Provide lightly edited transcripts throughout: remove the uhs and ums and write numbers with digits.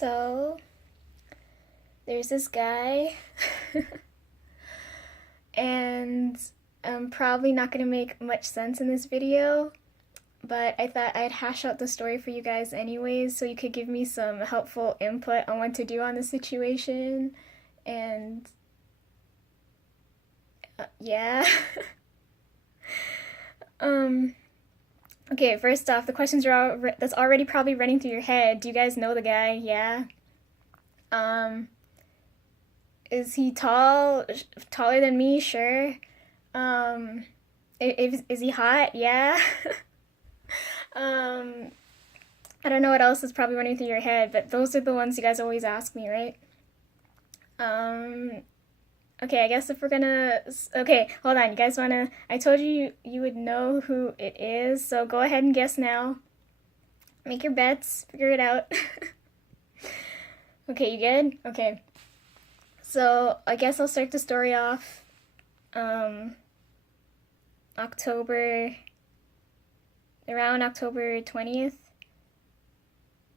So, there's this guy, and I'm probably not going to make much sense in this video, but I thought I'd hash out the story for you guys anyways, so you could give me some helpful input on what to do on the situation, and yeah. um, okay, first off, the questions are that's already probably running through your head. Do you guys know the guy? Yeah. Um, is he taller than me? Sure. Um, is he hot? Yeah. um, I don't know what else is probably running through your head, but those are the ones you guys always ask me, right? Um, okay, I guess if we're gonna, okay, hold on. You guys wanna? I told you you would know who it is, so go ahead and guess now. Make your bets. Figure it out. Okay, you good? Okay. So I guess I'll start the story off. Um, October, around October 20th. It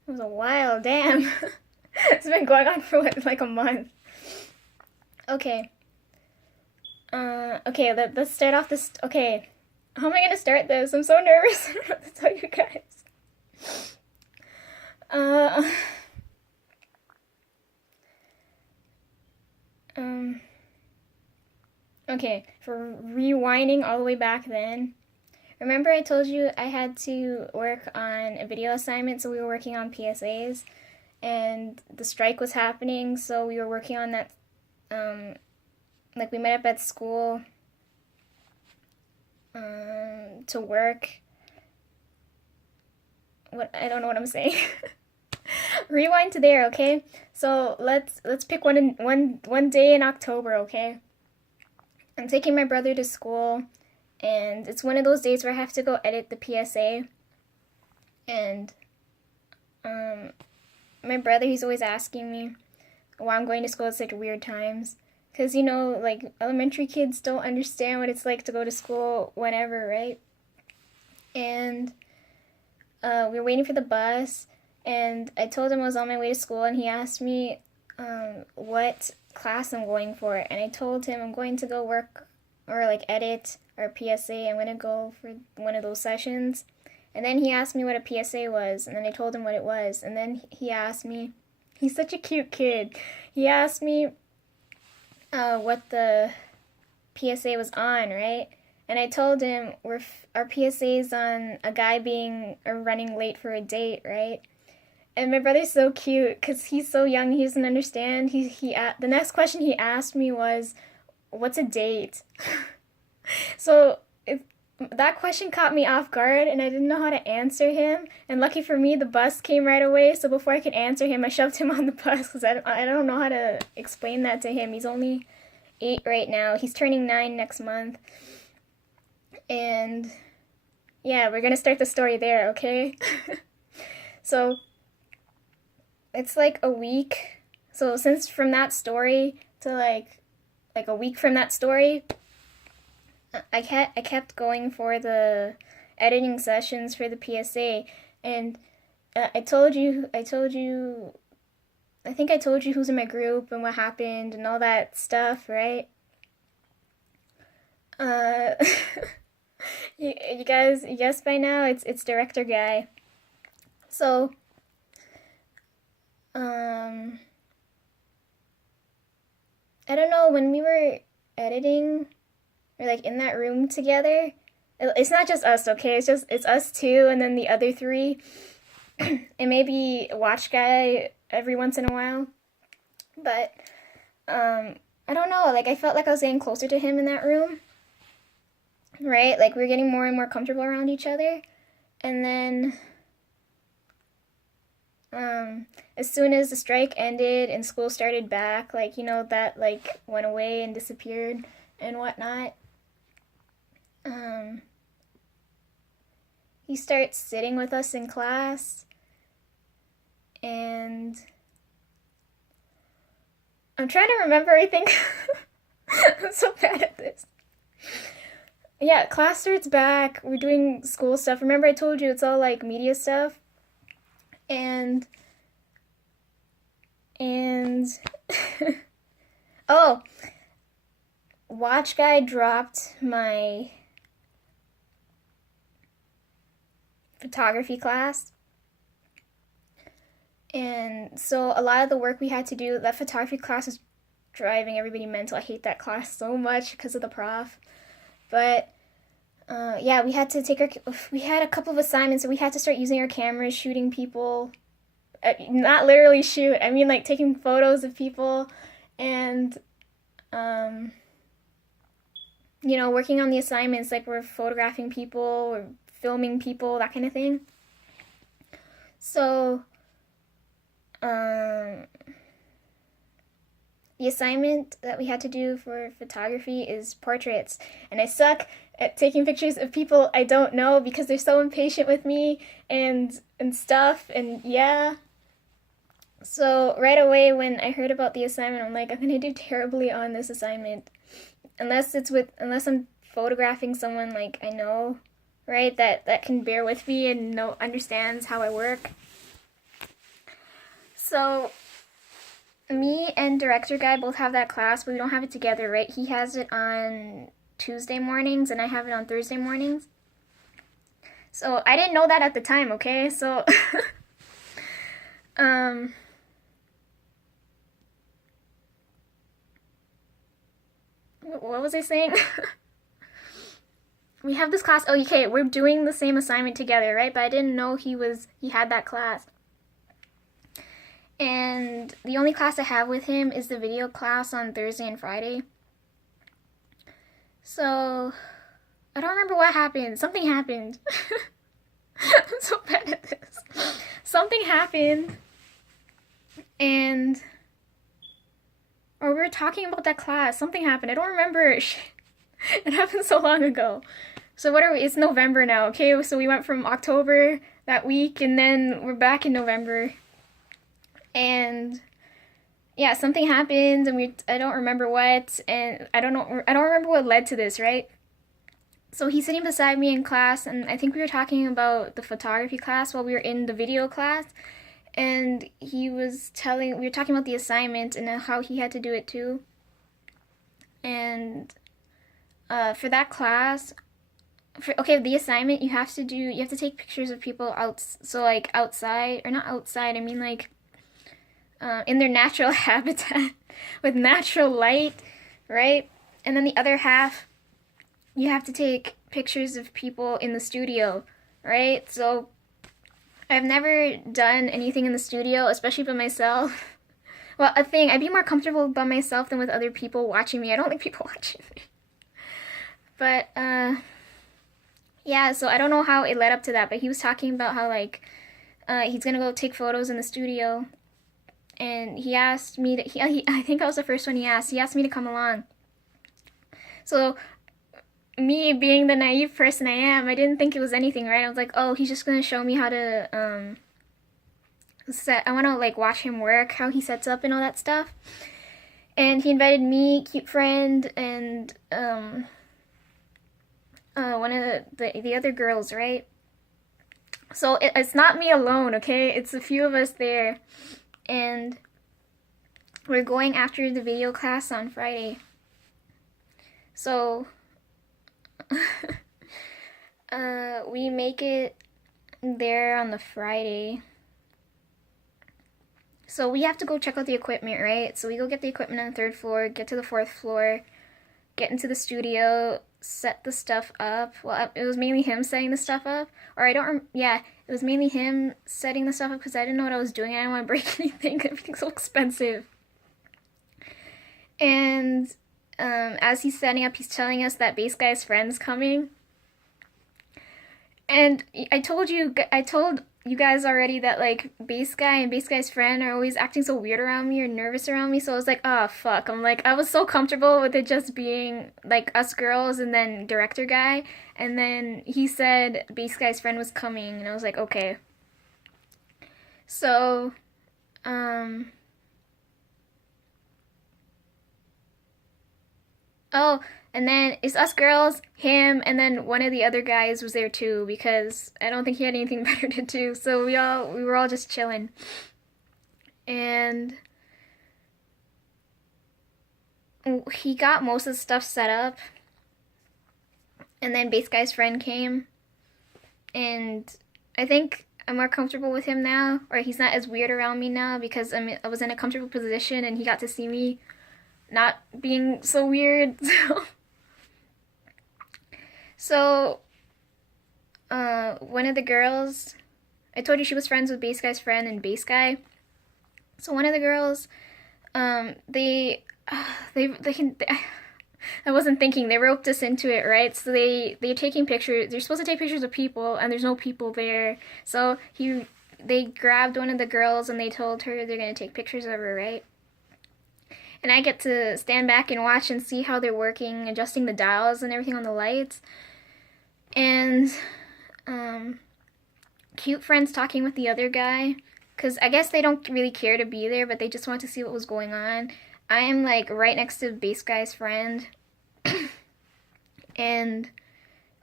was a while, damn. It's been going on for what, like a month. Okay. Okay, let's start off this. Okay. How am I gonna start this? I'm so nervous. I don't know what to tell you guys. Uh, um, okay, for rewinding all the way back then. Remember I told you I had to work on a video assignment, so we were working on PSAs, and the strike was happening, so we were working on that, like we met up at school, to work. What, I don't know what I'm saying. Rewind to there, okay? So let's pick one day in October, okay? I'm taking my brother to school, and it's one of those days where I have to go edit the PSA. And my brother, he's always asking me why I'm going to school at such weird times. Because, you know, like, elementary kids don't understand what it's like to go to school whenever, right? And we were waiting for the bus, and I told him I was on my way to school, and he asked me what class I'm going for. And I told him I'm going to go work or, like, edit our PSA. I'm going to go for one of those sessions. And then he asked me what a PSA was, and then I told him what it was. And then he asked me, he's such a cute kid. He asked me what the PSA was on, right? And I told him our PSA is on a guy being or running late for a date, right? And my brother's so cute because he's so young, he doesn't understand. The next question he asked me was, "What's a date?" So that question caught me off guard, and I didn't know how to answer him. And lucky for me, the bus came right away. So before I could answer him, I shoved him on the bus because I don't know how to explain that to him. He's only 8 right now. He's turning 9 next month. And yeah, we're gonna start the story there, okay? So it's like a week. So since from that story to like a week from that story, I kept going for the editing sessions for the PSA, and I think I told you who's in my group and what happened and all that stuff, right? Uh, you guess by now it's director guy. So, um, I don't know, when we were editing or like in that room together, it's not just us, okay? It's us two and then the other three, and maybe watch guy every once in a while. But I don't know, like I felt like I was getting closer to him in that room, right? Like we were getting more and more comfortable around each other. And then as soon as the strike ended and school started back, like, you know, that like went away and disappeared and whatnot, he starts sitting with us in class, and I'm trying to remember, I think. I'm so bad at this. Yeah, class starts back. We're doing school stuff. Remember I told you it's all like media stuff? And And oh, Watch Guy dropped my photography class. And so a lot of the work we had to do, that photography class is driving everybody mental. I hate that class so much because of the prof. But yeah, we had a couple of assignments, and we had to start using our cameras, shooting people. Not literally shoot, I mean like taking photos of people, and working on the assignments, like we're photographing people, we're filming people, that kind of thing. So the assignment that we had to do for photography is portraits, and I suck at taking pictures of people I don't know because they're so impatient with me and stuff, and yeah. So right away when I heard about the assignment, I'm like, I'm gonna do terribly on this assignment, unless I'm photographing someone like I know, right? That can bear with me and understands how I work. So me and director guy both have that class, but we don't have it together, right? He has it on Tuesday mornings and I have it on Thursday mornings. So I didn't know that at the time, okay? So what was I saying? We have this class. Oh, okay, we're doing the same assignment together, right? But I didn't know he had that class. And the only class I have with him is the video class on Thursday and Friday. So I don't remember what happened. Something happened. I'm so bad at this. Something happened, or we were talking about that class. Something happened. I don't remember. It happened so long ago. So what are we? It's November now, okay? So we went from October that week, and then we're back in November. And yeah, something happened, and I don't remember what, and I don't remember what led to this, right? So he's sitting beside me in class, and I think we were talking about the photography class while we were in the video class, and we were talking about the assignment and how he had to do it too. And for that class, the assignment, you have to take pictures of people outside, or not outside, I mean like in their natural habitat with natural light, right? And then the other half, you have to take pictures of people in the studio, right? So I've never done anything in the studio, especially by myself. Well, I'd be more comfortable by myself than with other people watching me. I don't like people watching me. But yeah, so I don't know how it led up to that, but he was talking about how he's gonna go take photos in the studio. And he asked me I think I was the first one he asked. He asked me to come along. So, me being the naive person I am, I didn't think it was anything, right? I was like, oh, he's just gonna show me how to, I wanna, watch him work, how he sets up and all that stuff. And he invited me, cute friend, and, one of the other girls, right? So, it's not me alone, okay? It's a few of us there. And we're going after the video class on Friday. So we make it there on the Friday. So we have to go check out the equipment, right? So we go get the equipment on the 3rd floor, get to the 4th floor, get into the studio, set the stuff up. Well, it was mainly him setting the stuff up. Or it was mainly him setting the stuff up because I didn't know what I was doing. I didn't want to break anything. Everything's so expensive. And as he's setting up, he's telling us that bass guy's friend's coming. And I told you guys already that bass guy and bass guy's friend are always acting so weird around me or nervous around me. So I was like, oh fuck. I was so comfortable with it just being us girls and then director guy. And then he said bass guy's friend was coming, and I was like, okay. So oh, and then it's us girls, him, and then one of the other guys was there too, because I don't think he had anything better to do. So we were all just chilling. And he got most of the stuff set up, and then Base Guy's friend came, and I think I'm more comfortable with him now, or he's not as weird around me now because I was in a comfortable position and he got to see me not being so weird. So, one of the girls, I told you she was friends with Base Guy's friend and Base Guy. So one of the girls, they I wasn't thinking. They roped us into it, right? So they're taking pictures. They're supposed to take pictures of people, and there's no people there. So they grabbed one of the girls and they told her they're gonna take pictures of her, right? And I get to stand back and watch and see how they're working, adjusting the dials and everything on the lights. And cute friends talking with the other guy, because I guess they don't really care to be there, but they just want to see what was going on. I am like right next to Base Guy's friend, and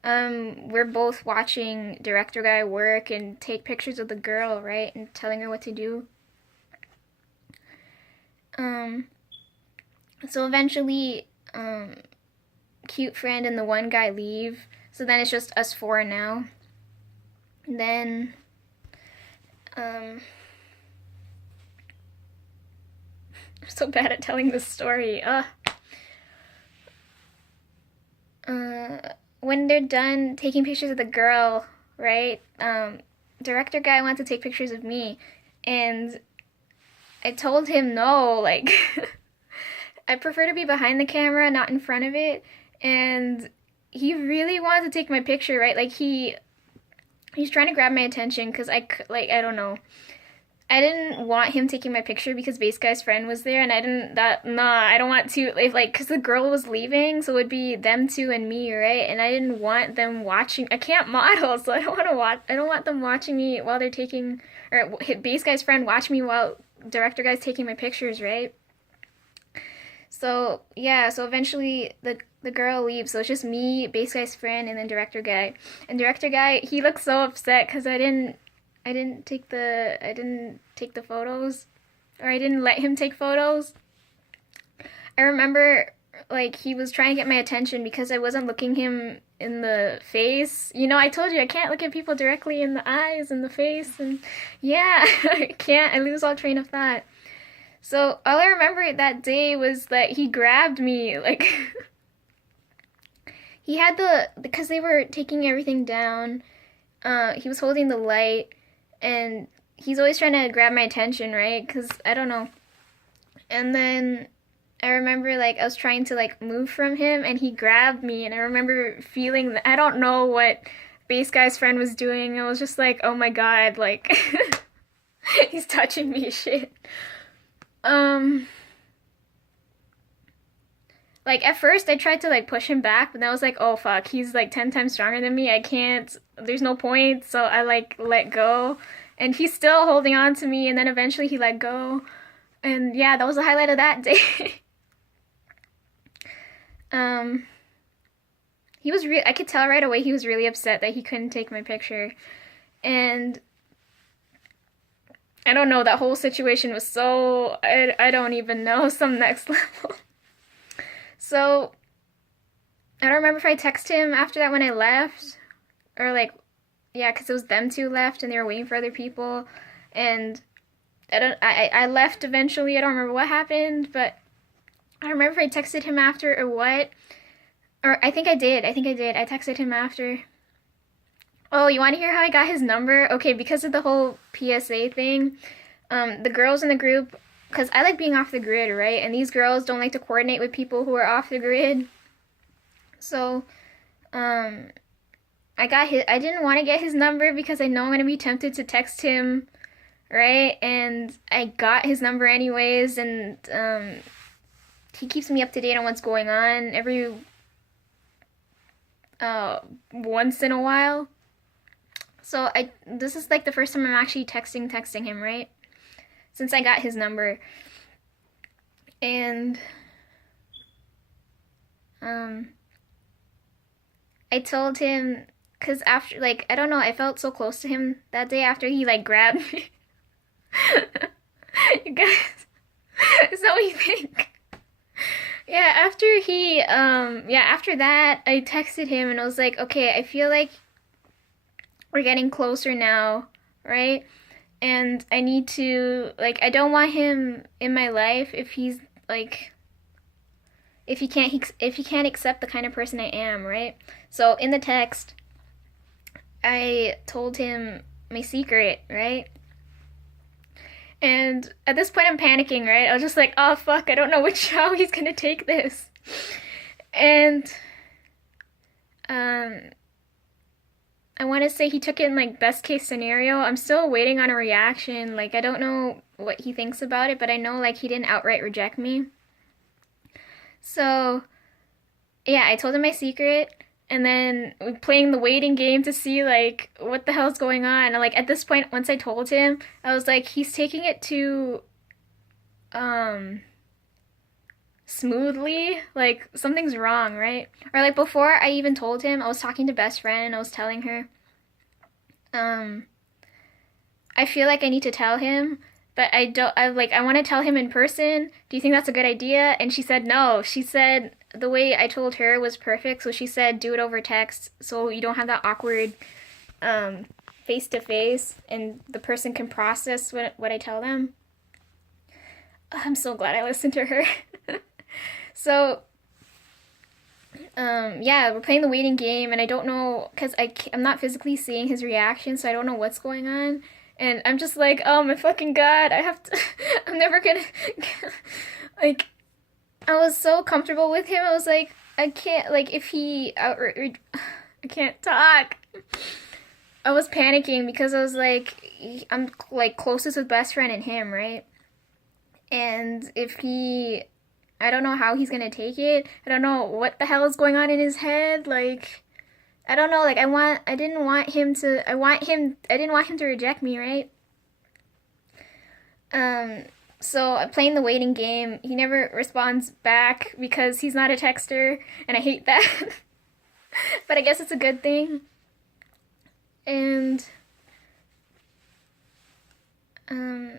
we're both watching Director Guy work and take pictures of the girl, right, and telling her what to do. So eventually, cute friend and the one guy leave, so then it's just us four now. And then, I'm so bad at telling this story. When they're done taking pictures of the girl, right? Director Guy wants to take pictures of me, and I told him no, like, I prefer to be behind the camera, not in front of it, and he really wanted to take my picture, right? Like, he's trying to grab my attention, because I don't know. I didn't want him taking my picture because Base Guy's friend was there, and I don't want to, because the girl was leaving, so it would be them two and me, right? And I didn't want them watching. I can't model, so I don't want them watching me while they're taking, or Base Guy's friend watch me while Director Guy's taking my pictures, right? So, yeah, so eventually the girl leaves, so it's just me, Base Guy's friend, and then Director Guy. And Director Guy, he looks so upset because I didn't take the photos, or I didn't let him take photos. I remember, like, he was trying to get my attention because I wasn't looking him in the face. You know, I told you I can't look at people directly in the eyes and the face, and yeah, I can't. I lose all train of thought. So all I remember that day was that he grabbed me, like, he had because they were taking everything down, he was holding the light, and he's always trying to grab my attention, right? Because, I don't know. And then I remember, like, I was trying to, like, move from him, and he grabbed me, and I remember feeling I don't know what Base Guy's friend was doing. I was just like, oh my god, like, he's touching me, shit. Like, at first I tried to, like, push him back, but then I was like, oh fuck, he's like 10 times stronger than me, I can't, there's no point, so I, like, let go, and he's still holding on to me, and then eventually he let go, and yeah, that was the highlight of that day. He was I could tell right away he was really upset that he couldn't take my picture, and I don't know, that whole situation was so, I don't even know, some next level. So, I don't remember if I texted him after that when I left, or like, yeah, because it was them two left and they were waiting for other people, and I left eventually. I don't remember what happened, but I don't remember if I texted him after or what, or I think I did. I texted him after. Oh, you want to hear how I got his number? Okay, because of the whole PSA thing, the girls in the group, because I like being off the grid, right? And these girls don't like to coordinate with people who are off the grid. So, I didn't want to get his number because I know I'm going to be tempted to text him, right? And I got his number anyways, and, he keeps me up to date on what's going on every, once in a while. So this is like the first time I'm actually texting him, right? Since I got his number. And I told him, cause after, like, I don't know, I felt so close to him that day after he, like, grabbed me. You guys, is that what you think? Yeah, after that, I texted him and I was like, okay, I feel like we're getting closer now, right? And I need to, like, I don't want him in my life if he's, like, if he can't accept the kind of person I am, right? So in the text, I told him my secret, right? And at this point, I'm panicking, right? I was just like, oh fuck, I don't know how he's gonna take this. And um, I want to say he took it in like best case scenario. I'm still waiting on a reaction. Like I don't know what he thinks about it, but I know like he didn't outright reject me. So yeah, I told him my secret, and then we playing the waiting game to see like what the hell's going on. And like at this point, once I told him, I was like, he's taking it too um smoothly. Like something's wrong, right? Or like before I even told him, I was talking to best friend and I was telling her, um, I feel like I need to tell him, but I don't. I want to tell him in person. Do you think that's a good idea? And she said no. She said the way I told her was perfect. So she said do it over text, so you don't have that awkward face to face, and the person can process what I tell them. I'm so glad I listened to her. So yeah, we're playing the waiting game, and I don't know because I'm not physically seeing his reaction, so I don't know what's going on. And I'm just like, oh my fucking god, I have to. I'm never gonna. Like, I was so comfortable with him. I was like, I can't. Like, if he I can't talk. I was panicking because I was like, I'm like closest with best friend and him, right? And if he I don't know how he's gonna take it. I don't know what the hell is going on in his head. Like, I don't know. Like, I didn't want him to. I didn't want him to reject me, right? Um. So I'm playing the waiting game. He never responds back because he's not a texter, and I hate that. But I guess it's a good thing. And um,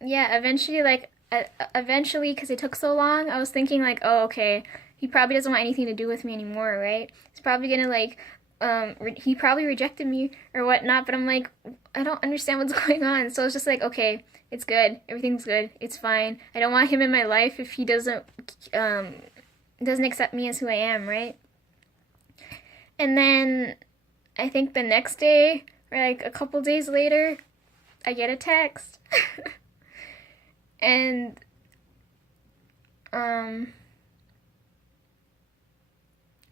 yeah, eventually, because it took so long, I was thinking like, oh, okay, he probably doesn't want anything to do with me anymore, right? He's probably gonna like, he probably rejected me or whatnot. But I'm like, I don't understand what's going on. So it's just like, okay, it's good, everything's good, it's fine. I don't want him in my life if he um, doesn't accept me as who I am, right? And then I think the next day or like a couple days later, I get a text. And um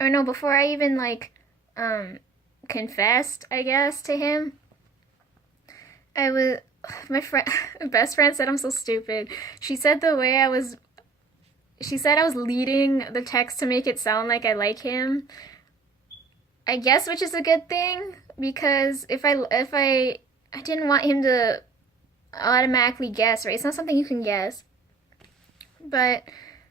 or no, before I even like um confessed, I guess, to him, I was my friend best friend said I'm so stupid. She said the way I was she said I was leading the text to make it sound like I like him. I guess, which is a good thing, because I didn't want him to automatically guess, right? It's not something you can guess. But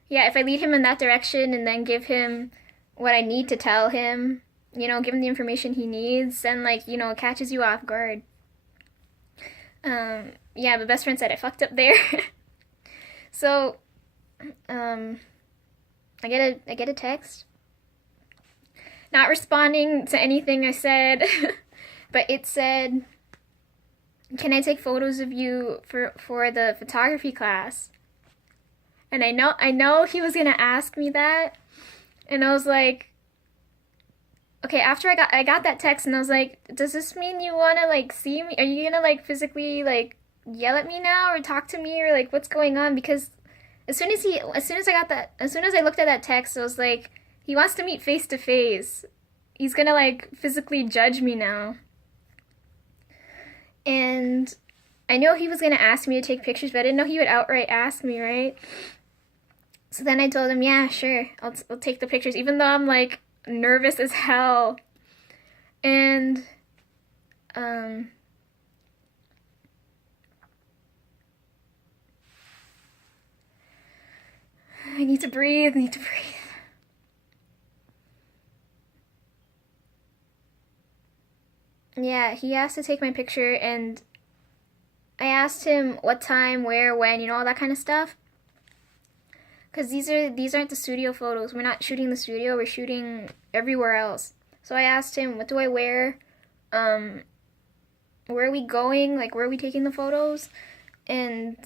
yeah, if I lead him in that direction and then give him what I need to tell him, give him the information he needs, then like, it catches you off guard. Yeah, but best friend said I fucked up there. So, um, I get a text, not responding to anything I said, but it said, "Can I take photos of you for the photography class?" And I know he was gonna ask me that, and I was like, okay. After I got that text, and I was like, does this mean you wanna like see me? Are you gonna like physically like yell at me now or talk to me or like what's going on? Because as soon as I looked at that text, I was like, he wants to meet face to face. He's gonna like physically judge me now. And I know he was gonna ask me to take pictures, but I didn't know he would outright ask me, right? So then I told him, yeah, sure, I'll take the pictures, even though I'm like nervous as hell. And um, I need to breathe. I need to breathe. Yeah, he asked to take my picture, and I asked him what time, where, when, all that kind of stuff. because these aren't the studio photos. We're not shooting the studio. We're shooting everywhere else. So I asked him, what do I wear? Where are we going? Like, where are we taking the photos? And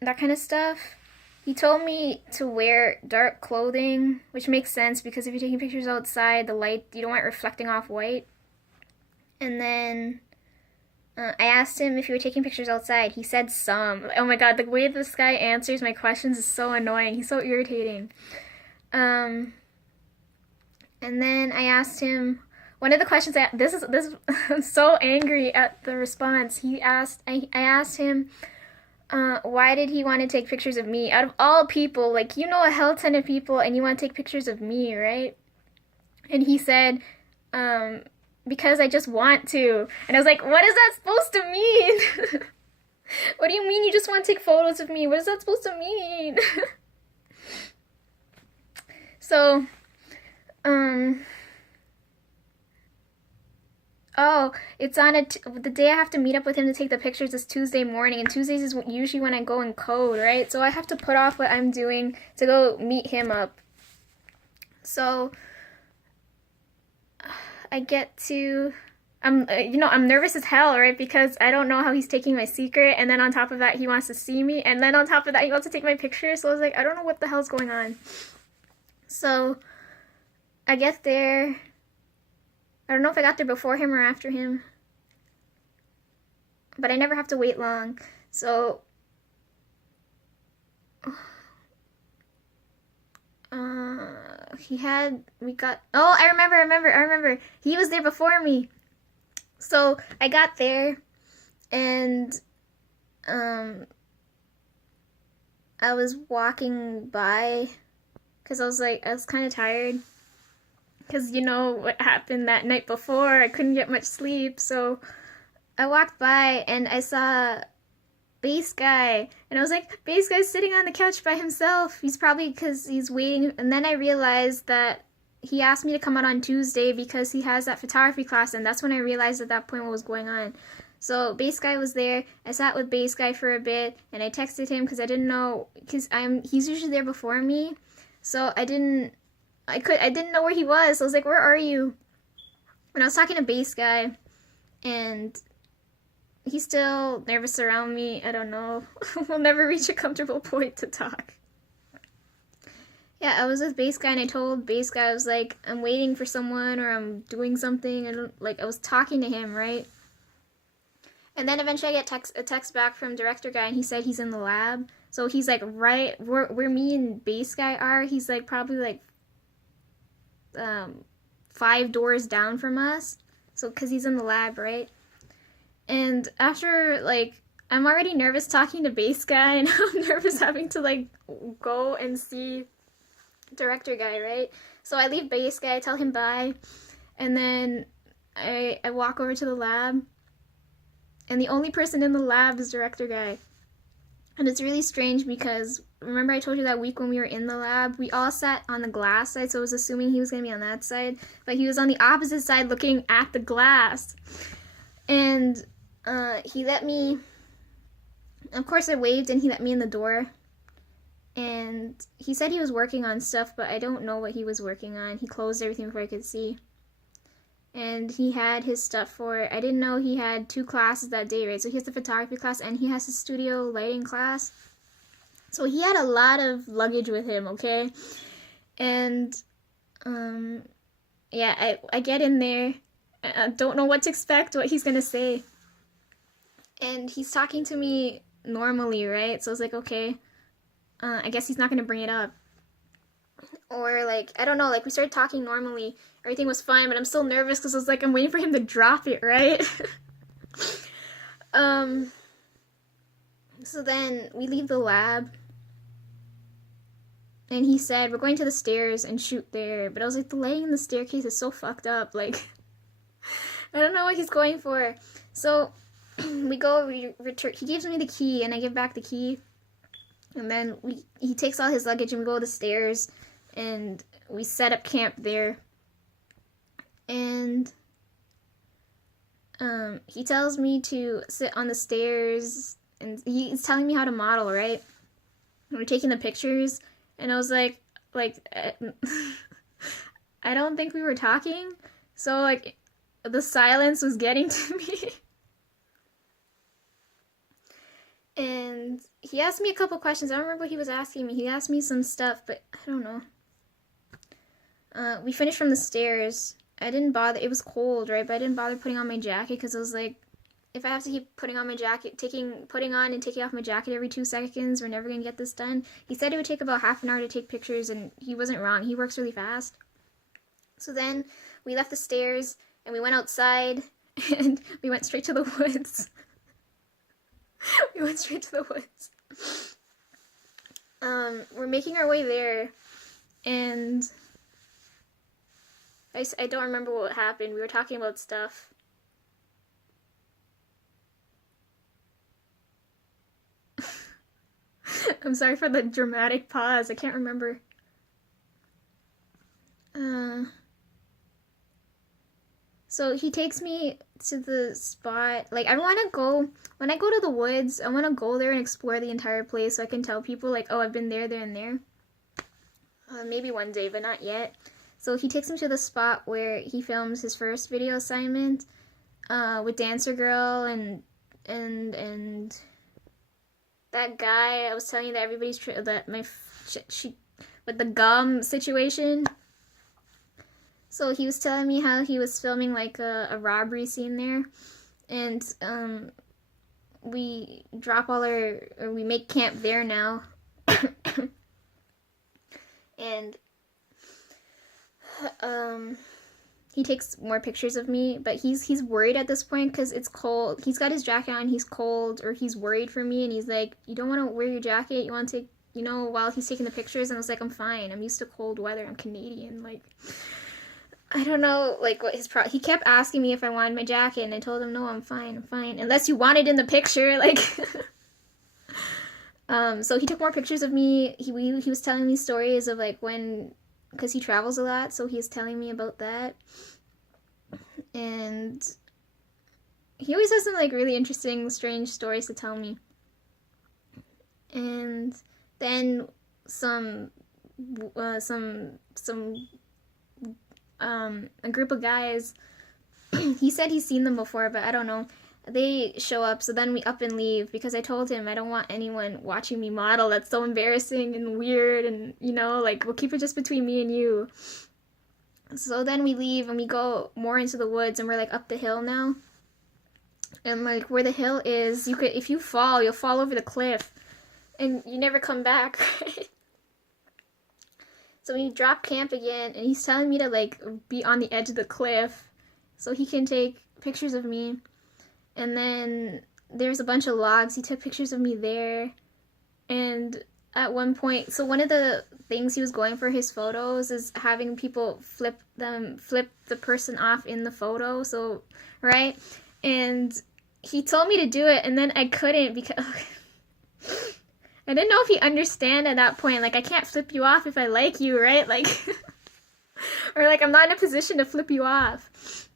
that kind of stuff. He told me to wear dark clothing, which makes sense because if you're taking pictures outside, the light, you don't want it reflecting off white. And then I asked him if he were taking pictures outside. He said some. Oh my god, the way this guy answers my questions is so annoying. He's so irritating. And then I asked him one of the questions. I'm so angry at the response. I asked him why did he want to take pictures of me? Out of all people, like, you know a hell ton of people, and you want to take pictures of me, right? And he said, because I just want to. And I was like, what is that supposed to mean? What do you mean you just want to take photos of me? What is that supposed to mean? So, oh, it's on the day I have to meet up with him to take the pictures is Tuesday morning, and Tuesdays is usually when I go and code, right? So I have to put off what I'm doing to go meet him up. So I get to, I'm nervous as hell, right? Because I don't know how he's taking my secret, and then on top of that, he wants to see me, and then on top of that, he wants to take my picture. So I was like, I don't know what the hell's going on. So I get there. I don't know if I got there before him or after him, but I never have to wait long. So I remember. He was there before me. So I got there, and I was walking by, because I was kind of tired. Because you know what happened that night before, I couldn't get much sleep, so I walked by and I saw Bass Guy, and I was like, Bass Guy's sitting on the couch by himself. He's probably, because he's waiting, and then I realized that he asked me to come out on Tuesday because he has that photography class, and that's when I realized at that point what was going on. So Bass Guy was there. I sat with Bass Guy for a bit, and I texted him because I didn't know, because he's usually there before me, so I didn't know where he was. So I was like, where are you? And I was talking to Bass Guy, and he's still nervous around me. I don't know. We'll never reach a comfortable point to talk. Yeah, I was with Bass Guy, and I told Bass Guy, I was like, I'm waiting for someone, or I'm doing something, and I was talking to him, right? And then eventually I get a text back from Director Guy, and he said he's in the lab. So he's like right where me and Bass Guy are. He's like probably like 5 doors down from us, so because he's in the lab, right? And after, like, I'm already nervous talking to Bass Guy, and I'm nervous having to like go and see Director Guy, right? So I leave Bass Guy, tell him bye, and then I walk over to the lab, and the only person in the lab is Director Guy. And it's really strange because, remember I told you that week when we were in the lab, we all sat on the glass side, so I was assuming he was going to be on that side, but he was on the opposite side looking at the glass. And he let me, of course I waved, and he let me in the door. And he said he was working on stuff, but I don't know what he was working on. He closed everything before I could see. And he had his stuff for it. I didn't know he had 2 classes that day, right? So he has the photography class, and he has his studio lighting class. So he had a lot of luggage with him, okay? And, yeah, I get in there. I don't know what to expect, what he's gonna say. And he's talking to me normally, right? So I was like, okay, I guess he's not gonna bring it up. Or, like, I don't know, like, we started talking normally. Everything was fine, but I'm still nervous because I was like, I'm waiting for him to drop it, right? So then we leave the lab, and he said, we're going to the stairs and shoot there. But I was like, the lighting in the staircase is so fucked up. Like, I don't know what he's going for. So we go, return. He gives me the key, and I give back the key. And then he takes all his luggage, and we go to the stairs, and we set up camp there. And he tells me to sit on the stairs, and he's telling me how to model, right? And we're taking the pictures, And I was like, I don't think we were talking. So, like, the silence was getting to me. And he asked me a couple questions. I don't remember what he was asking me. He asked me some stuff, but I don't know. We finished from the stairs. I didn't bother. It was cold, right? But I didn't bother putting on my jacket because I was like, if I have to keep putting on my jacket, putting on and taking off my jacket every 2 seconds, we're never gonna get this done. He said it would take about half an hour to take pictures, and he wasn't wrong. He works really fast. So then we left the stairs and we went outside and we went straight to the woods. We went straight to the woods. We're making our way there, and I don't remember what happened. We were talking about stuff. I'm sorry for the dramatic pause. I can't remember. So he takes me to the spot. Like, I want to go, when I go to the woods, I want to go there and explore the entire place so I can tell people, like, oh, I've been there, there, and there. Maybe one day, but not yet. So he takes me to the spot where he films his first video assignment with Dancer Girl and that guy I was telling you that everybody's with the gum situation. So he was telling me how he was filming like a robbery scene there, and we make camp there now, and he takes more pictures of me, but he's worried at this point because it's cold. He's got his jacket on, he's cold, or he's worried for me, and he's like, you don't want to wear your jacket, you want to take, while he's taking the pictures, and I was like, I'm fine, I'm used to cold weather, I'm Canadian, like, I don't know, like, what his he kept asking me if I wanted my jacket, and I told him, no, I'm fine, unless you want it in the picture, like, so he took more pictures of me. He was telling me stories of, like, because he travels a lot, so he was telling me about that, and he always has some, like, really interesting, strange stories to tell me, and then a group of guys, he said he's seen them before, but I don't know, they show up, so then we up and leave, because I told him I don't want anyone watching me model, that's so embarrassing and weird, and, like, we'll keep it just between me and you. So then we leave, and we go more into the woods, and we're, like, up the hill now, and, like, where the hill is, if you fall, you'll fall over the cliff, and you never come back, right? So we drop camp again, and he's telling me to, like, be on the edge of the cliff so he can take pictures of me. And then there's a bunch of logs. He took pictures of me there. And at one point, so one of the things he was going for his photos is having people flip the person off in the photo. So, right? And he told me to do it, and then I couldn't because I didn't know if he understand at that point. Like, I can't flip you off if I like you, right? Like, or like I'm not in a position to flip you off.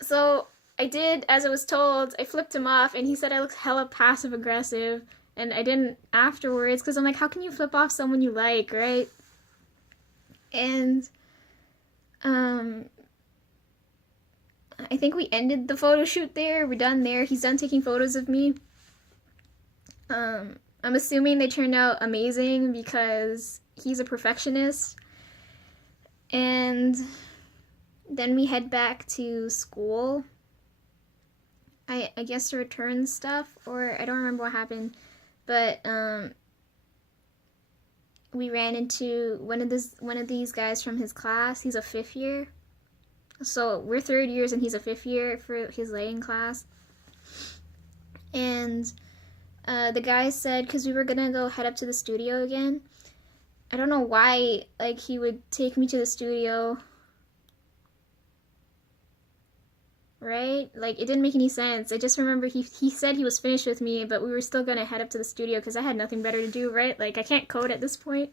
So I did as I was told. I flipped him off, and he said I looked hella passive aggressive, and I didn't afterwards because I'm like, how can you flip off someone you like, right? And I think we ended the photo shoot there. We're done there. He's done taking photos of me. I'm assuming they turned out amazing because he's a perfectionist. And then we head back to school. I guess to return stuff, or I don't remember what happened. But we ran into one of these guys from his class. He's a 5th year. So we're 3rd years and he's a 5th year for his lighting class. And the guy said, because we were gonna go head up to the studio again. I don't know why, like, he would take me to the studio. Right? Like, it didn't make any sense. I just remember he said he was finished with me, but we were still gonna head up to the studio because I had nothing better to do, right? Like, I can't code at this point.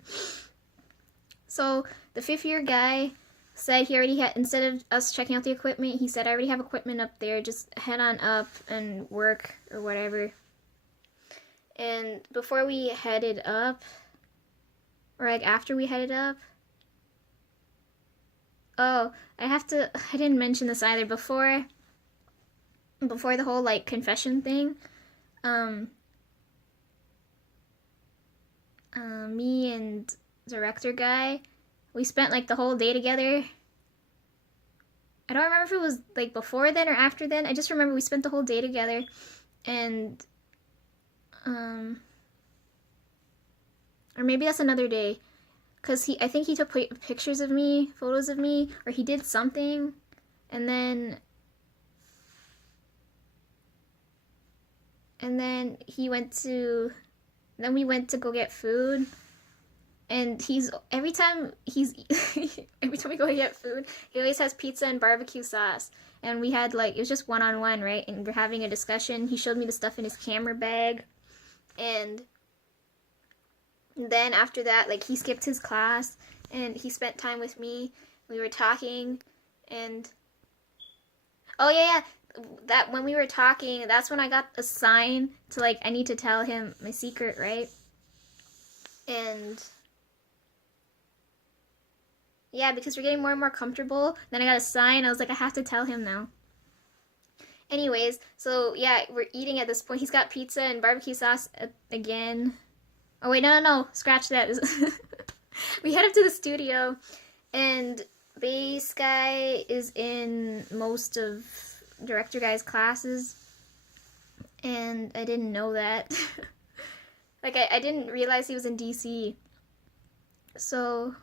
So, the 5th year guy said he already had, instead of us checking out the equipment, he said, I already have equipment up there, just head on up and work, or whatever. And before we headed up, or like after we headed up. Oh, I didn't mention this either before the whole like confession thing. Um, Me and director guy, we spent like the whole day together. I don't remember if it was like before then or after then. I just remember we spent the whole day together, and or maybe that's another day, cause I think he took pictures of me, photos of me, or he did something, and then he went to, then we went to go get food, and every time we go get food, he always has pizza and barbecue sauce. And we had like, it was just one-on-one, right? And we're having a discussion. He showed me the stuff in his camera bag. And then after that, like, he skipped his class and he spent time with me. We were talking, and oh yeah, that when we were talking, that's when I got a sign to like, I need to tell him my secret, right? And yeah, because we're getting more and more comfortable. Then I got a sign. I was like, I have to tell him now. Anyways, so yeah, we're eating at this point. He's got pizza and barbecue sauce again. Oh wait, no, scratch that. We head up to the studio, and bass guy is in most of director guy's classes, and I didn't know that. Like, I didn't realize he was in DC. So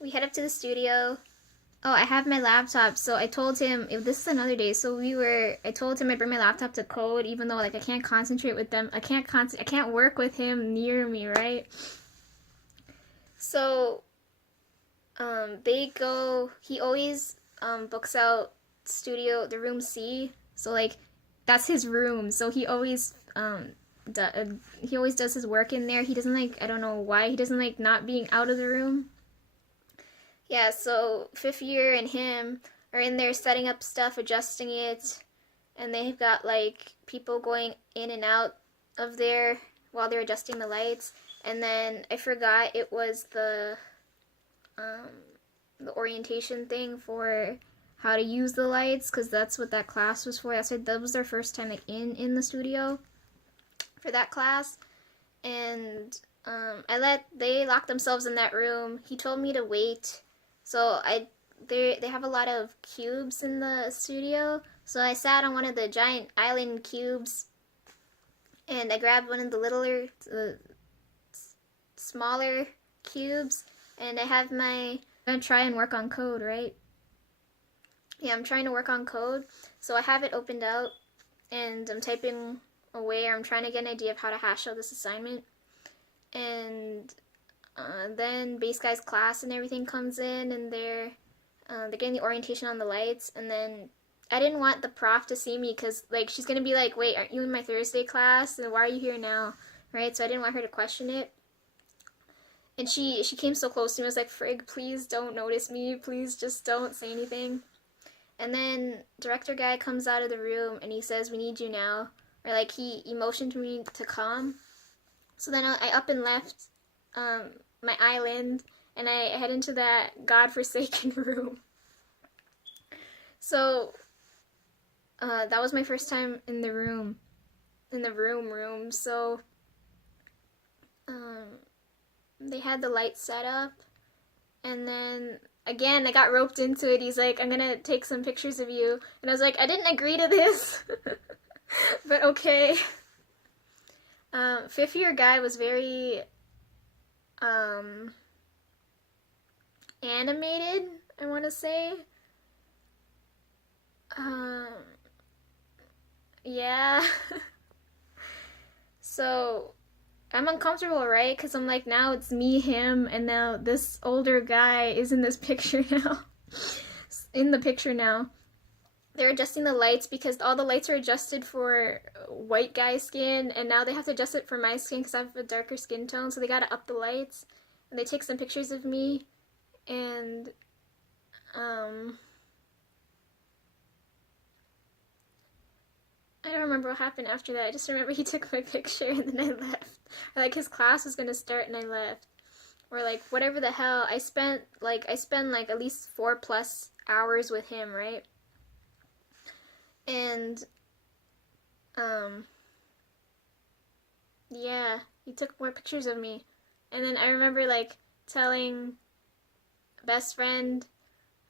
we head up to the studio. Oh, I have my laptop, so I told him, if this is another day, so I told him I'd bring my laptop to code, even though, like, I can't concentrate with them, I can't work with him near me, right? So, he always, books out the room C, so, like, that's his room, so he always does his work in there. He doesn't, like, I don't know why, he doesn't like not being out of the room. Yeah, so 5th year and him are in there setting up stuff, adjusting it, and they've got like people going in and out of there while they're adjusting the lights. And then I forgot it was the orientation thing for how to use the lights, because that's what that class was for. That was their first time like in the studio for that class. And they locked themselves in that room. He told me to wait. So they have a lot of cubes in the studio. So I sat on one of the giant island cubes, and I grabbed one of the smaller cubes, and I'm gonna try and work on code, right? Yeah, I'm trying to work on code. So I have it opened out, and I'm typing away, or I'm trying to get an idea of how to hash out this assignment. And then bass guy's class and everything comes in, and they're getting the orientation on the lights. And then I didn't want the prof to see me, because like, she's gonna be like, wait, aren't you in my Thursday class, and why are you here now, right? So I didn't want her to question it. And she came so close to me. I was like, frig, please don't notice me, please just don't say anything. And then director guy comes out of the room, and he says, we need you now, or like, he motioned me to come. So then I up and left my island, and I head into that godforsaken room. So that was my first time in the room. So they had the lights set up, and then again I got roped into it. He's like, I'm gonna take some pictures of you, and I was like, I didn't agree to this. But okay. 5th year guy was very animated, I want to say. Yeah. So I'm uncomfortable, right? Because I'm like, now it's me, him, and now this older guy is in this picture now. In the picture now. They're adjusting the lights, because all the lights are adjusted for white guy skin, and now they have to adjust it for my skin because I have a darker skin tone, so they gotta up the lights. And they take some pictures of me, and I don't remember what happened after that. I just remember he took my picture and then I left. Or like his class was gonna start and I left. Or like whatever the hell. I spent like at least 4+ hours with him, right? And yeah, he took more pictures of me. And then I remember like telling best friend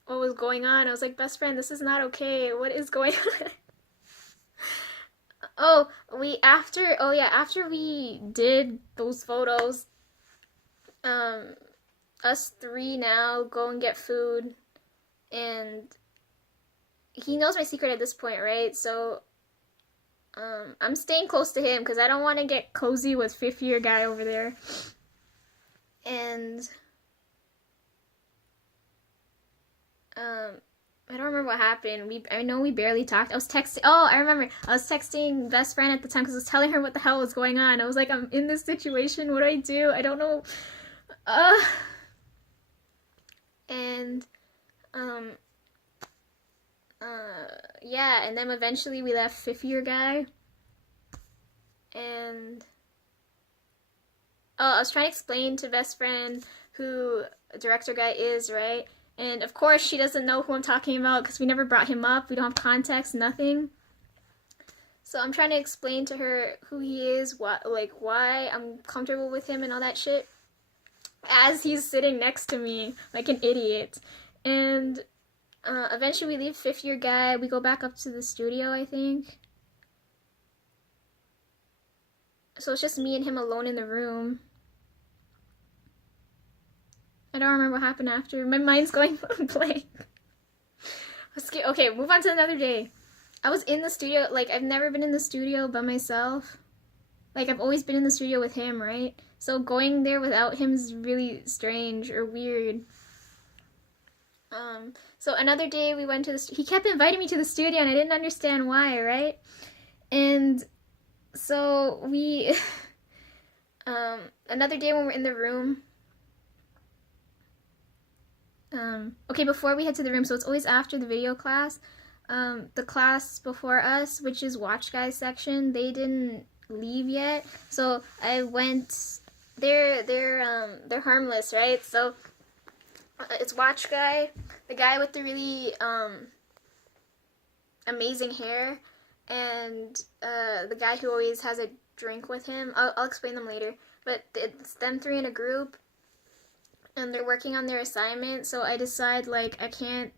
what was going on. I was like, best friend, this is not okay. What is going on? After we did those photos, um, us three now go and get food, and he knows my secret at this point, right? So, I'm staying close to him because I don't want to get cozy with fifth year guy over there, and I don't remember what happened. I know we barely talked. I was texting. Oh, I remember. I was texting best friend at the time because I was telling her what the hell was going on. I was like, I'm in this situation. What do I do? I don't know. Uh, and yeah. And then eventually we left fifth year guy. And I was trying to explain to best friend who director guy is, right? And of course, she doesn't know who I'm talking about because we never brought him up. We don't have context, nothing. So I'm trying to explain to her who he is, why I'm comfortable with him and all that shit, as he's sitting next to me like an idiot. And eventually we leave fifth year guy. We go back up to the studio, I think. So it's just me and him alone in the room. I don't remember what happened after. My mind's going blank. Okay, move on to another day. I was in the studio. Like, I've never been in the studio by myself. Like, I've always been in the studio with him, right? So going there without him is really strange or weird. So another day we went to he kept inviting me to the studio and I didn't understand why, right? And so we, another day when we're in the room, okay, before we head to the room, so it's always after the video class, the class before us, which is Watch Guys section, they didn't leave yet, so I went, they're harmless, right? So, it's Watch Guy, the guy with the really, amazing hair, and, the guy who always has a drink with him. I'll explain them later, but it's them three in a group, and they're working on their assignment, so I decide, like, I can't,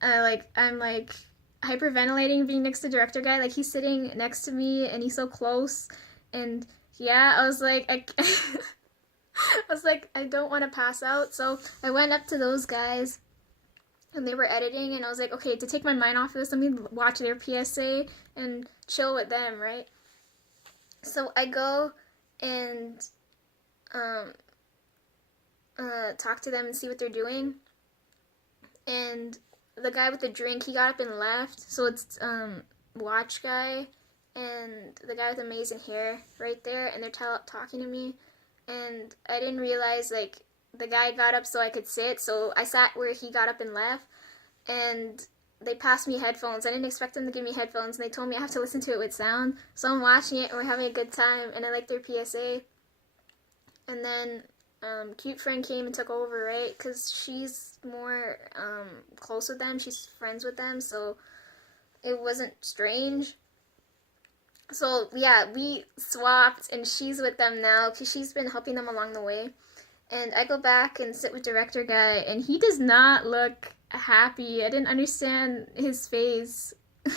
I'm, like, hyperventilating being next to director guy, like, he's sitting next to me, and he's so close, and, yeah, I was like, I don't want to pass out, so I went up to those guys, and they were editing, and I was like, okay, to take my mind off of this, let me watch their PSA, and chill with them, right? So I go, and, talk to them and see what they're doing. And the guy with the drink, he got up and left. So it's Watch Guy and the guy with amazing hair right there, and they're talking to me. And I didn't realize, like, the guy got up so I could sit, so I sat where he got up and left. And they passed me headphones. I didn't expect them to give me headphones, and they told me I have to listen to it with sound. So I'm watching it, and we're having a good time, and I like their PSA. And then cute friend came and took over, right? Because she's more close with them. She's friends with them, so it wasn't strange. So, yeah, we swapped, and she's with them now because she's been helping them along the way. And I go back and sit with director guy, and he does not look happy. I didn't understand his face. I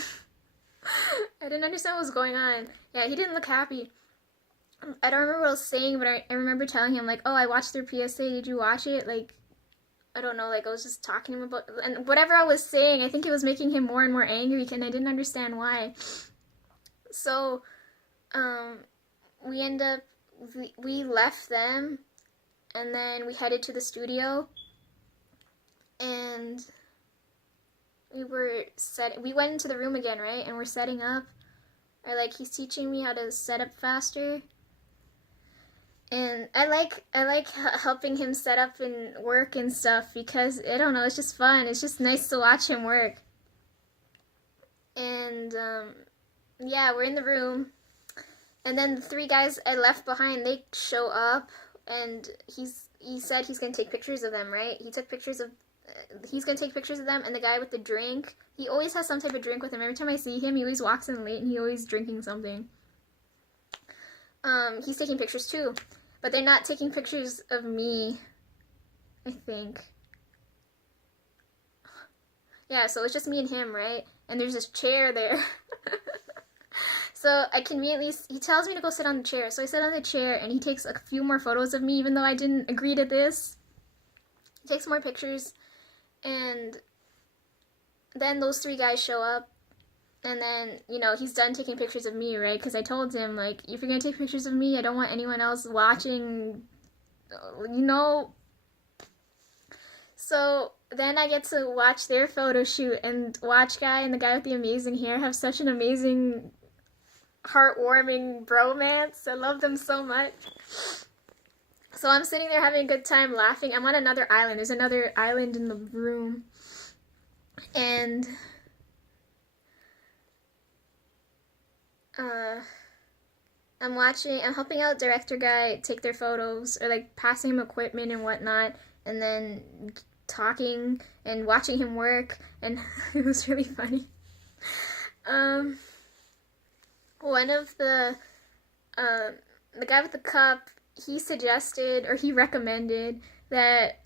didn't understand what was going on. Yeah, he didn't look happy. I don't remember what I was saying, but I remember telling him, like, oh, I watched their PSA, did you watch it? Like, I don't know, like, I was just talking to him about, and whatever I was saying, I think it was making him more and more angry, and I didn't understand why. So, we left them, and then we headed to the studio, and we went into the room again, right, and we're setting up, or, like, he's teaching me how to set up faster. And I like helping him set up and work and stuff because, I don't know, it's just fun. It's just nice to watch him work. And, yeah, we're in the room, and then the three guys I left behind, they show up, and he said he's gonna take pictures of them, right? He took pictures of. He's gonna take pictures of them, and the guy with the drink. He always has some type of drink with him. Every time I see him, he always walks in late, and he always drinking something. He's taking pictures too, but they're not taking pictures of me, I think. Yeah, so it's just me and him, right? And there's this chair there. So I conveniently, he tells me to go sit on the chair. So I sit on the chair, and he takes a few more photos of me, even though I didn't agree to this. He takes more pictures, and then those three guys show up. And then, you know, he's done taking pictures of me, right? Because I told him, like, if you're going to take pictures of me, I don't want anyone else watching, you know. So then I get to watch their photo shoot, and Watch Guy and the guy with the amazing hair have such an amazing, heartwarming bromance. I love them so much. So I'm sitting there having a good time laughing. I'm on another island. There's another island in the room. And I'm helping out director guy take their photos, or like passing him equipment and whatnot, and then talking and watching him work, and it was really funny. One of the guy with the cup, he suggested, or he recommended that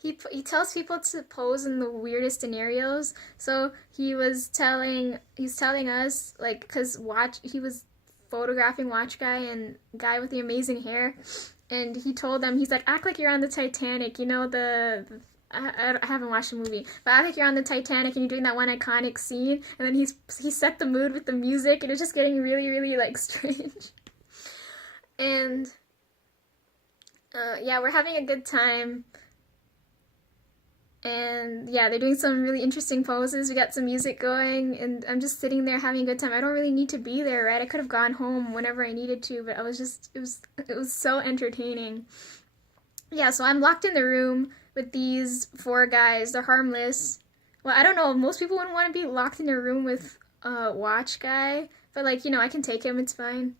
he tells people to pose in the weirdest scenarios. So he's telling us, like, because he was photographing Watch Guy and guy with the amazing hair, and he told them, he's like, act like you're on the Titanic, you know, I haven't watched the movie, but act like you're on the Titanic and you're doing that one iconic scene, and then he set the mood with the music, and it's just getting really, really, like, strange. And yeah, we're having a good time. And yeah, they're doing some really interesting poses. We got some music going, and I'm just sitting there having a good time. I don't really need to be there, right? I could have gone home whenever I needed to, but it was so entertaining. Yeah, so I'm locked in the room with these four guys. They're harmless. Well, I don't know. Most people wouldn't want to be locked in a room with Watch Guy, but like, you know, I can take him. It's fine.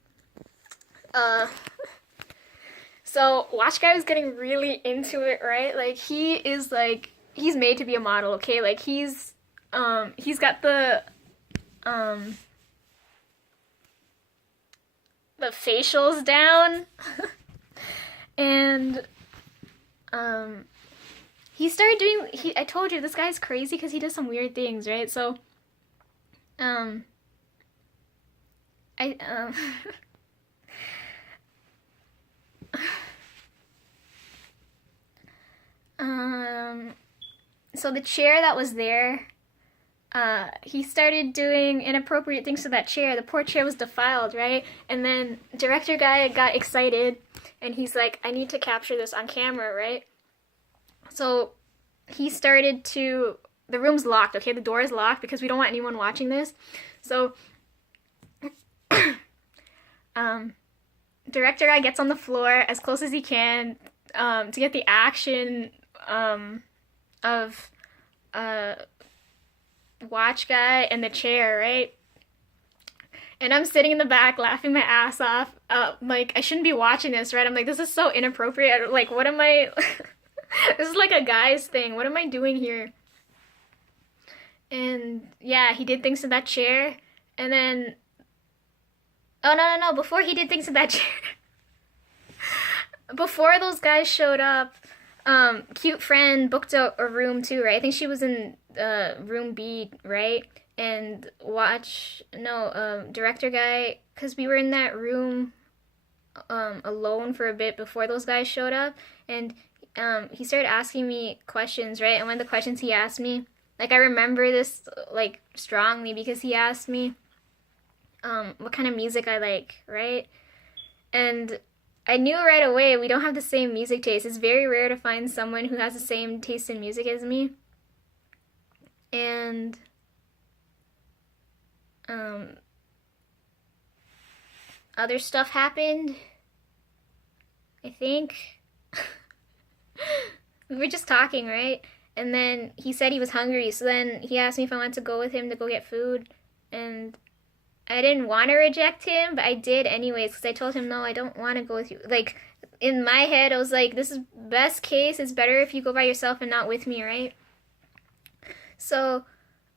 So Watch Guy was getting really into it, right? Like, he's made to be a model, okay? Like, he's got the facials down. And he started doing, I told you, this guy's crazy because he does some weird things, right? So I so the chair that was there, he started doing inappropriate things to that chair. The poor chair was defiled, right? And then director guy got excited, and he's like, I need to capture this on camera, right? So he started to, the room's locked, okay? The door is locked because we don't want anyone watching this. So director guy gets on the floor as close as he can to get the action of Watch Guy and the chair, right? And I'm sitting in the back laughing my ass off. Like, I shouldn't be watching this, right? I'm like, this is so inappropriate. Like, what am I... This is like a guy's thing. What am I doing here? And yeah, he did things to that chair. And then... Oh, no. Before he did things to that chair... Before those guys showed up, Cute Friend booked a room too, right? I think she was in room B, right? And director guy, because we were in that room alone for a bit before those guys showed up, and he started asking me questions, right? And one of the questions he asked me, like, I remember this like strongly because he asked me what kind of music I like, right? And I knew right away we don't have the same music taste. It's very rare to find someone who has the same taste in music as me. And other stuff happened, I think. We were just talking, right? And then he said he was hungry, so then he asked me if I wanted to go with him to go get food. And I didn't want to reject him, but I did anyways, because I told him, no, I don't want to go with you. Like, in my head, I was like, this is best case. It's better if you go by yourself and not with me, right? So,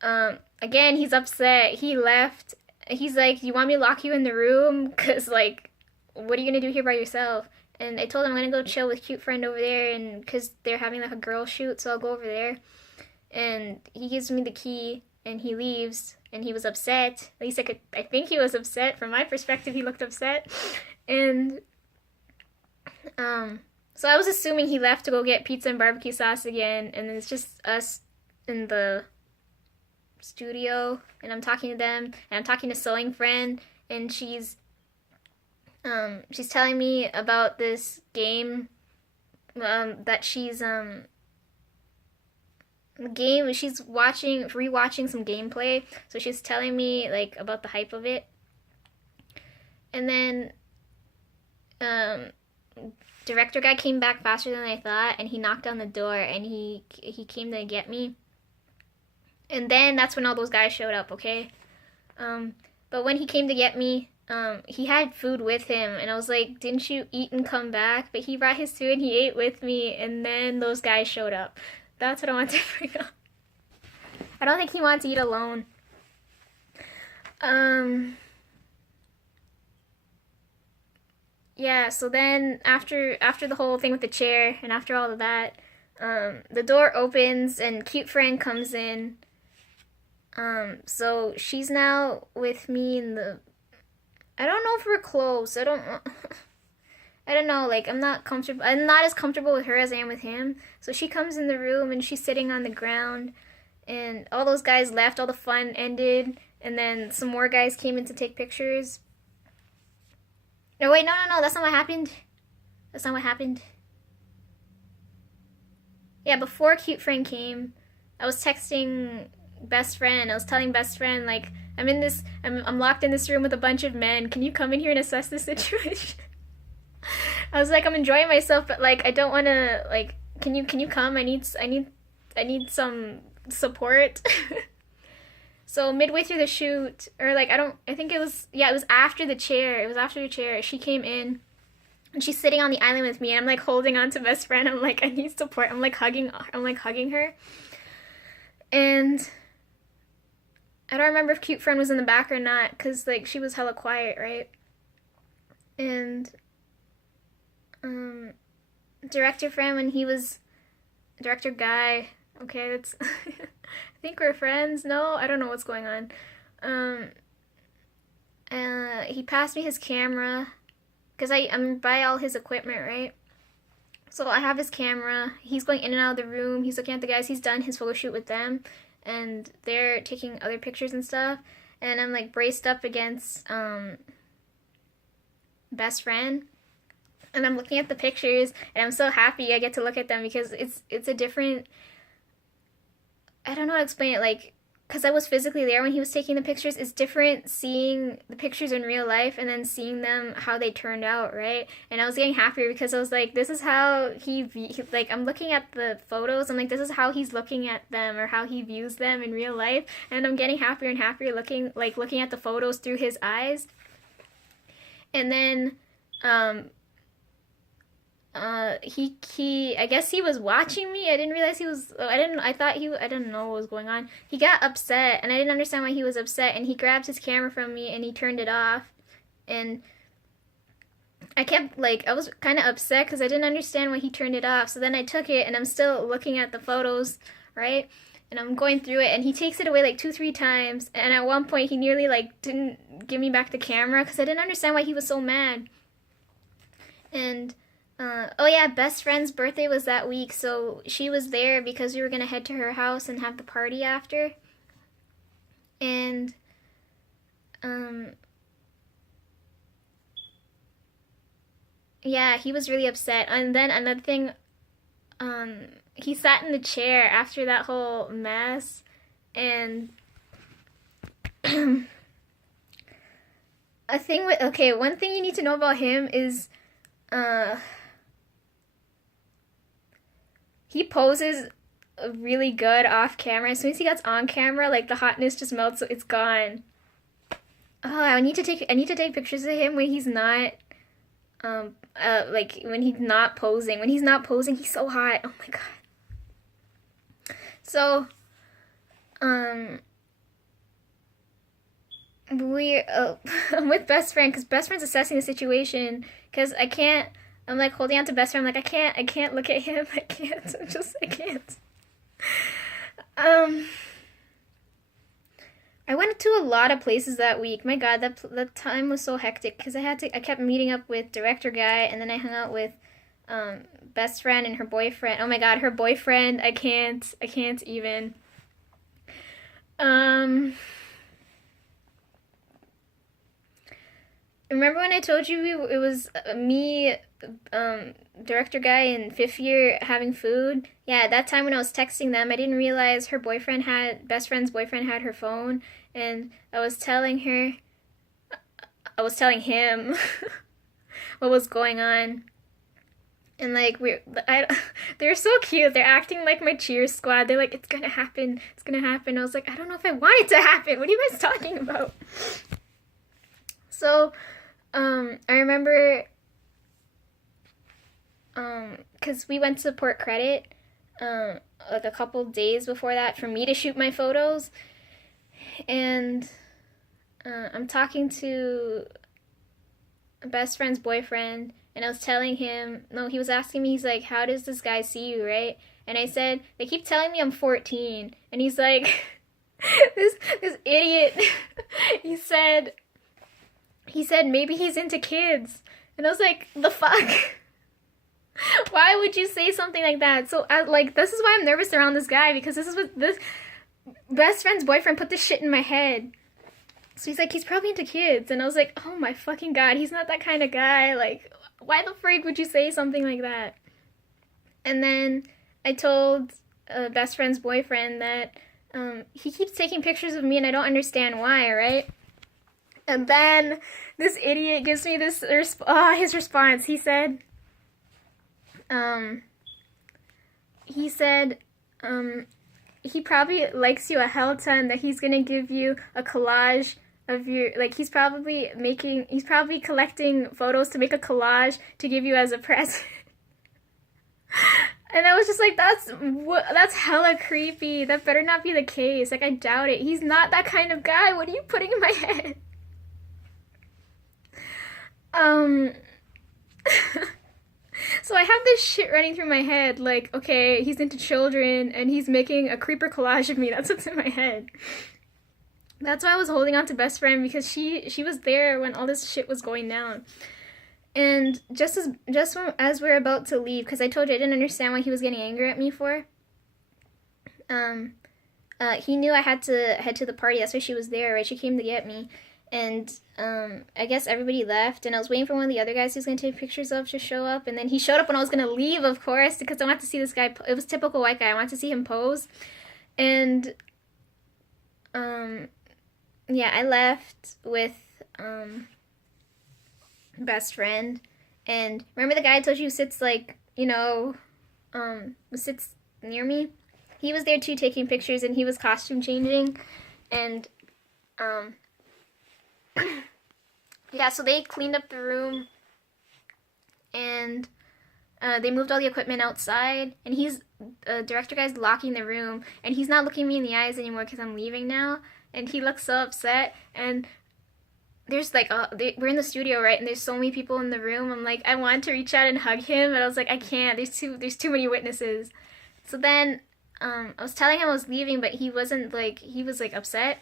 again, he's upset. He left. He's like, you want me to lock you in the room? Because, like, what are you going to do here by yourself? And I told him I'm going to go chill with Cute Friend over there, and because they're having, like, a girl shoot, so I'll go over there. And he gives me the key, and he leaves, and he was upset. At least I think he was upset. From my perspective, he looked upset. And, so I was assuming he left to go get pizza and barbecue sauce again, and it's just us in the studio, and I'm talking to them, and I'm talking to Sewing Friend, and she's telling me about this game, that she's rewatching some gameplay, so she's telling me, like, about the hype of it. And then, director guy came back faster than I thought, and he knocked on the door, and he came to get me. And then that's when all those guys showed up, okay? But when he came to get me, he had food with him, and I was like, didn't you eat and come back? But he brought his food, and he ate with me, and then those guys showed up. That's what I want to bring up. I don't think he wanted to eat alone. Yeah, so then after the whole thing with the chair, and after all of that, the door opens, and Cute Friend comes in. So she's now with me in the... I don't know if we're close. I don't know, like, I'm not as comfortable with her as I am with him. So she comes in the room, and she's sitting on the ground, and all those guys left, all the fun ended, and then some more guys came in to take pictures. No, wait, no, that's not what happened. That's not what happened. Yeah, before Cute Friend came, I was texting Best Friend. I was telling Best Friend, like, I'm locked in this room with a bunch of men. Can you come in here and assess the situation? I was like, I'm enjoying myself, but, like, I don't want to, like, can you come? I need some support. So midway through the shoot, or, like, it was after the chair. It was after the chair. She came in, and she's sitting on the island with me, and I'm, like, holding on to Best Friend. I'm like, I need support. I'm, like, hugging her. And I don't remember if Cute Friend was in the back or not, because, like, she was hella quiet, right? And, Director Friend, when he was Director Guy, okay, that's... I think we're friends. No, I don't know what's going on. He passed me his camera, because I'm by all his equipment, right? So I have his camera. He's going in and out of the room. He's looking at the guys. He's done his photo shoot with them, and they're taking other pictures and stuff. And I'm, like, braced up against Best Friend, and I'm looking at the pictures, and I'm so happy I get to look at them, because it's a different... I don't know how to explain it, like, because I was physically there when he was taking the pictures. It's different seeing the pictures in real life and then seeing them how they turned out, right? And I was getting happier because I was like, this is how like, I'm looking at the photos, I'm like, this is how he's looking at them, or how he views them in real life, and I'm getting happier and happier looking at the photos through his eyes. And then, I guess he was watching me. I didn't realize he was, I didn't know what was going on. He got upset, and I didn't understand why he was upset, and he grabbed his camera from me, and he turned it off, and I kept, like, I was kind of upset, because I didn't understand why he turned it off. So then I took it, and I'm still looking at the photos, right? And I'm going through it, and he takes it away, like, 2-3 times, and at one point, he nearly, like, didn't give me back the camera, because I didn't understand why he was so mad. And, oh yeah, Best Friend's birthday was that week, so she was there because we were going to head to her house and have the party after. And, yeah, he was really upset. And then another thing, he sat in the chair after that whole mess, and one thing you need to know about him is, he poses really good off camera. As soon as he gets on camera, like the hotness just melts, so it's gone. Oh, I need to take pictures of him when he's not like when he's not posing. When he's not posing, he's so hot. Oh my god. So we I'm with best friend because best friend's assessing the situation because I can't. I'm like holding on to best friend. I'm like I can't look at him. I can't. I can't. I went to a lot of places that week. My God, that time was so hectic because I kept meeting up with director guy, and then I hung out with best friend and her boyfriend. Oh my God, her boyfriend. I can't even. Remember when I told you it was me, director guy in fifth year having food? Yeah, at that time when I was texting them, I didn't realize best friend's boyfriend had her phone, and I was telling him what was going on. And like they're so cute. They're acting like my cheer squad. They're like, it's gonna happen. It's gonna happen. I was like, I don't know if I want it to happen. What are you guys talking about? So, I remember, cause we went to Port Credit, like a couple days before that for me to shoot my photos, and I'm talking to a best friend's boyfriend, and I was telling him, no, he was asking me, he's like, how does this guy see you, right? And I said, they keep telling me I'm 14, and he's like, this idiot, he said maybe he's into kids. And I was like, the fuck? Why would you say something like that? So, this is why I'm nervous around this guy, because this is what this best friend's boyfriend put this shit in my head. So he's like, he's probably into kids. And I was like, oh my fucking God, he's not that kind of guy. Like, why the freak would you say something like that? And then I told best friend's boyfriend that he keeps taking pictures of me and I don't understand why, right? And then this idiot gives me his response. He said, he probably likes you a hell ton, that he's gonna give you a collage of your, like, he's probably collecting photos to make a collage to give you as a present. And I was just like, that's hella creepy. That better not be the case. Like, I doubt it. He's not that kind of guy. What are you putting in my head? So I have this shit running through my head, like, okay, he's into children, and he's making a creeper collage of me. That's what's in my head. That's why I was holding on to best friend, because she was there when all this shit was going down. And just as we're about to leave, because I told you I didn't understand why he was getting angry at me for, he knew I had to head to the party. That's why she was there, right? She came to get me. And I guess everybody left, and I was waiting for one of the other guys who's going to take pictures of to show up, and then he showed up when I was going to leave, of course, because I wanted to see this guy. It was typical white guy. I wanted to see him pose. And yeah, I left with best friend. And remember the guy I told you who sits, like, sits near me? He was there too, taking pictures, and he was costume changing. And yeah, so they cleaned up the room, and they moved all the equipment outside, and director guy's locking the room, and he's not looking me in the eyes anymore because I'm leaving now, and he looks so upset, and there's like, we're in the studio, right, and there's so many people in the room. I'm like, I wanted to reach out and hug him, but I was like, I can't, there's too many witnesses. So then, I was telling him I was leaving, but he wasn't, like, he was, like, upset.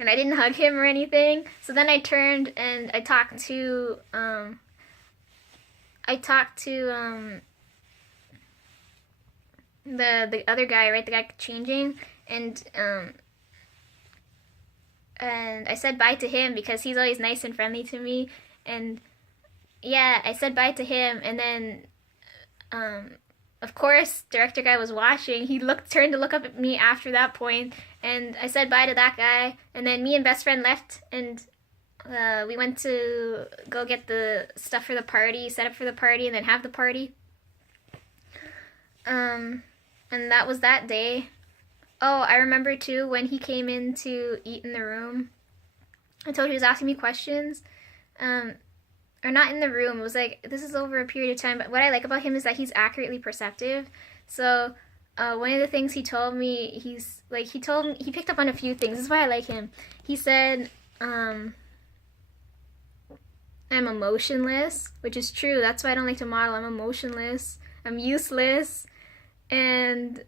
And I didn't hug him or anything. So then I turned and I talked to the other guy, right? The guy changing, and I said bye to him because he's always nice and friendly to me. And yeah, I said bye to him, and then of course, director guy was watching. He turned to look up at me after that point, and I said bye to that guy. And then me and best friend left, and we went to go get the stuff for the party, set up for the party, and then have the party. And that was that day. Oh, I remember too when he came in to eat in the room. I told you he was asking me questions. Um, or not in the room. It was like, this is over a period of time. But what I like about him is that he's accurately perceptive. So, one of the things he told me, he picked up on a few things. This is why I like him. He said, I'm emotionless, which is true. That's why I don't like to model. I'm emotionless. I'm useless. And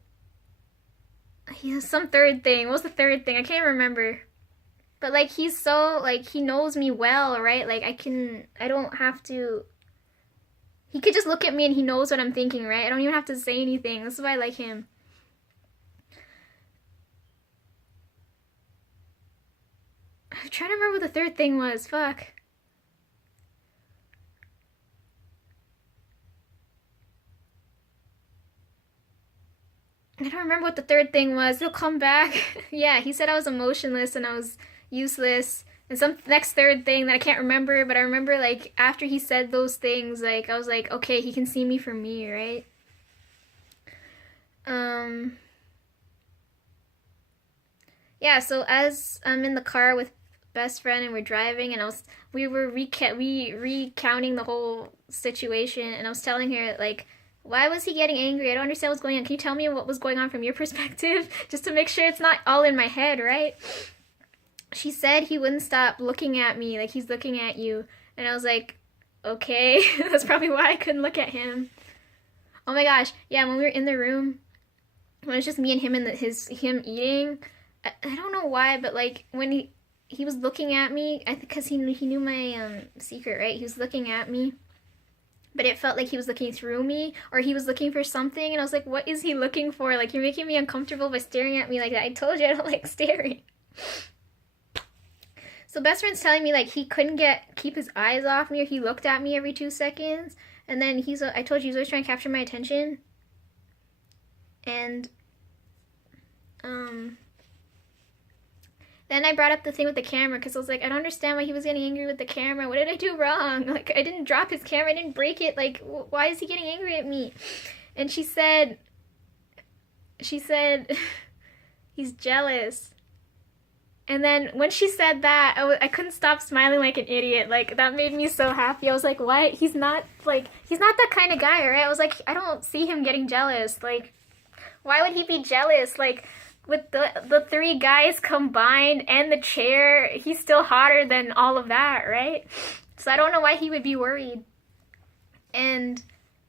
he has some third thing. What was the third thing? I can't remember. But like he's so like he knows me well, right? Like I don't have to. He could just look at me and he knows what I'm thinking, right? I don't even have to say anything. This is why I like him. I'm trying to remember what the third thing was. Fuck. I don't remember what the third thing was. He'll come back. Yeah, he said I was emotionless and I was useless. And some next third thing that I can't remember, but I remember like after he said those things, like I was like, okay, he can see me for me, right? Um yeah, so as I'm in the car with best friend and we're driving and we were recounting the whole situation and I was telling her like why was he getting angry? I don't understand what's going on. Can you tell me what was going on from your perspective? Just to make sure it's not all in my head, right? She said he wouldn't stop looking at me like he's looking at you. And I was like, okay. That's probably why I couldn't look at him. Oh my gosh. Yeah, when we were in the room, when it was just me and him and him eating, I don't know why, but like when he was looking at me, I think because he knew my secret, right? He was looking at me but it felt like he was looking through me or he was looking for something and I was like, what is he looking for? Like you're making me uncomfortable by staring at me like that. I told you I don't like staring. So best friend's telling me like he couldn't keep his eyes off me or he looked at me every 2 seconds and then I told you he's always trying to capture my attention. And then I brought up the thing with the camera because I was like, I don't understand why he was getting angry with the camera. What did I do wrong? Like, I didn't drop his camera. I didn't break it. Like, why is he getting angry at me? And she said, he's jealous. And then when she said that, I couldn't stop smiling like an idiot. Like, that made me so happy. I was like, what? He's not that kind of guy, right? I was like, I don't see him getting jealous. Like, why would he be jealous? Like, with the three guys combined and the chair, he's still hotter than all of that, right? So I don't know why he would be worried. And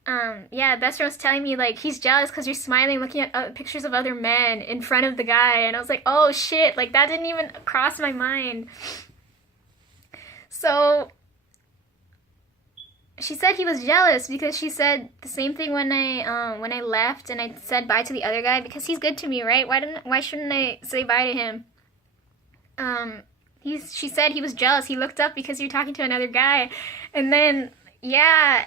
yeah, best friend was telling me like he's jealous because you're smiling, looking at pictures of other men in front of the guy, and I was like, oh shit, like that didn't even cross my mind. So she said he was jealous because she said the same thing when I left and I said bye to the other guy because he's good to me, right? Why shouldn't I say bye to him? She said he was jealous. He looked up because you're talking to another guy, and then yeah.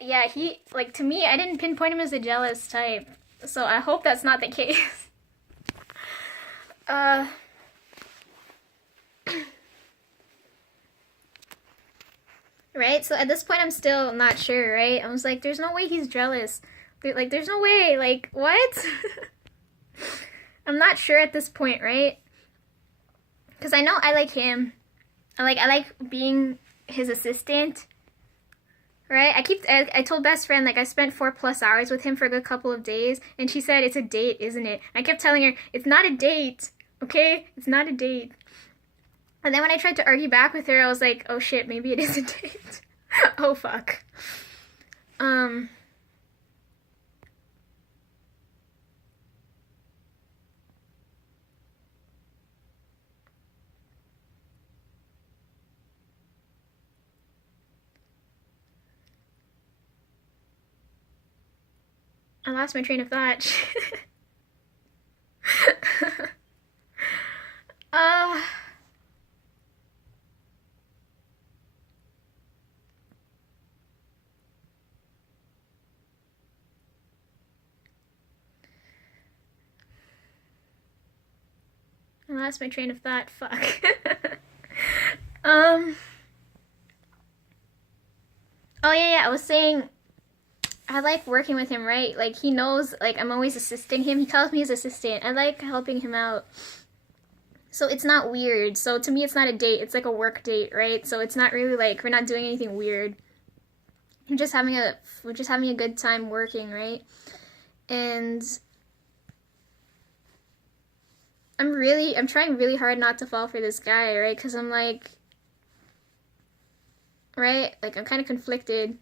Yeah, he like to me. I didn't pinpoint him as a jealous type, so I hope that's not the case. Right? So at this point, I'm still not sure, right? I was like, there's no way he's jealous. Like, there's no way. Like, what? I'm not sure at this point, right? Because I know I like him. I like being his assistant. Right? I told best friend, like, I spent 4+ hours with him for a good couple of days, and she said, it's a date, isn't it? I kept telling her, it's not a date, okay? It's not a date. And then when I tried to argue back with her, I was like, oh shit, maybe it is a date. Oh fuck. I lost my train of thought. uh I lost my train of thought. Fuck. um. Oh yeah, I was saying I like working with him, right? Like he knows like I'm always assisting him. He calls me his assistant. I like helping him out. So it's not weird. So to me it's not a date. It's like a work date, right? So it's not really like we're not doing anything weird. We're just having a good time working, right? And I'm trying really hard not to fall for this guy, right? Cuz I'm like right? Like I'm kind of conflicted.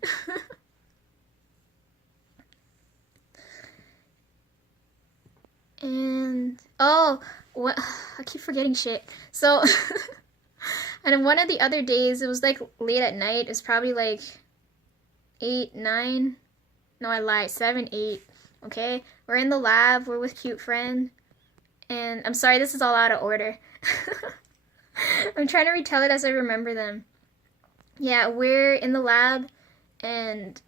And oh, what I keep forgetting shit. So and then one of the other days it was like late at night. It's probably like 8, 9. No, I lied. 7, 8. Okay? We're in the lab. We're with Cute Friend. And I'm sorry, this is all out of order. I'm trying to retell it as I remember them. Yeah, we're in the lab, and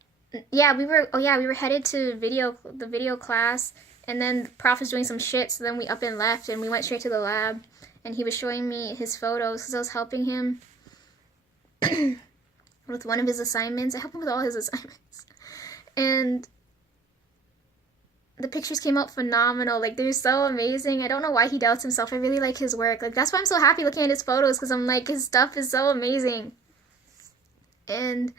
yeah, we were headed to the video class, and then the prof was doing some shit, so then we up and left, and we went straight to the lab, and he was showing me his photos because I was helping him with one of his assignments. I helped him with all his assignments, and the pictures came out phenomenal. Like they're so amazing. I don't know why he doubts himself. I really like his work. Like that's why I'm so happy looking at his photos because I'm like his stuff is so amazing. And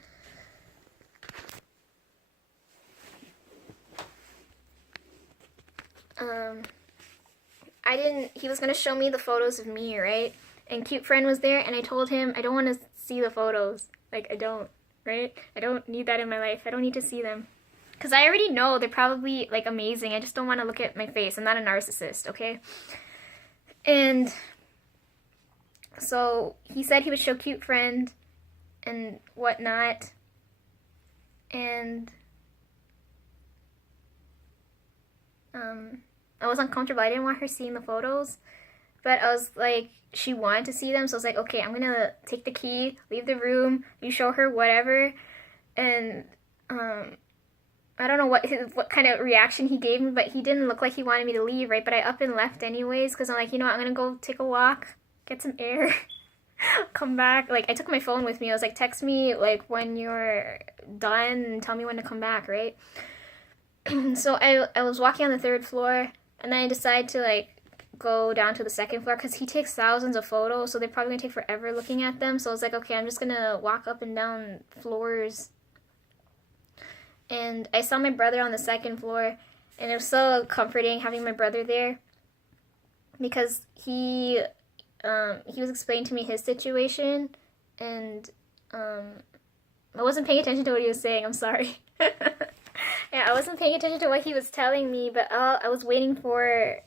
he was gonna show me the photos of me, right? And Cute Friend was there, and I told him I don't want to see the photos. Like I don't, right? I don't need that in my life. I don't need to see them. Because I already know they're probably like amazing. I just don't want to look at my face. I'm not a narcissist, okay? And so he said he would show Cute Friend and whatnot. And I was uncomfortable. I didn't want her seeing the photos. But I was like, she wanted to see them. So I was like, okay, I'm going to take the key, leave the room, you show her whatever. And I don't know what kind of reaction he gave me, but he didn't look like he wanted me to leave, right? But I up and left anyways, because I'm like, you know what, I'm going to go take a walk, get some air, come back. Like, I took my phone with me. I was like, text me, like, when you're done and tell me when to come back, right? So I was walking on the 3rd floor, and then I decided to, like, go down to the 2nd floor, because he takes thousands of photos, so they're probably going to take forever looking at them. So I was like, okay, I'm just going to walk up and down floors. And I saw my brother on the 2nd floor, and it was so comforting having my brother there, because he was explaining to me his situation, and I wasn't paying attention to what he was saying. I'm sorry. Yeah, I wasn't paying attention to what he was telling me, but I was waiting for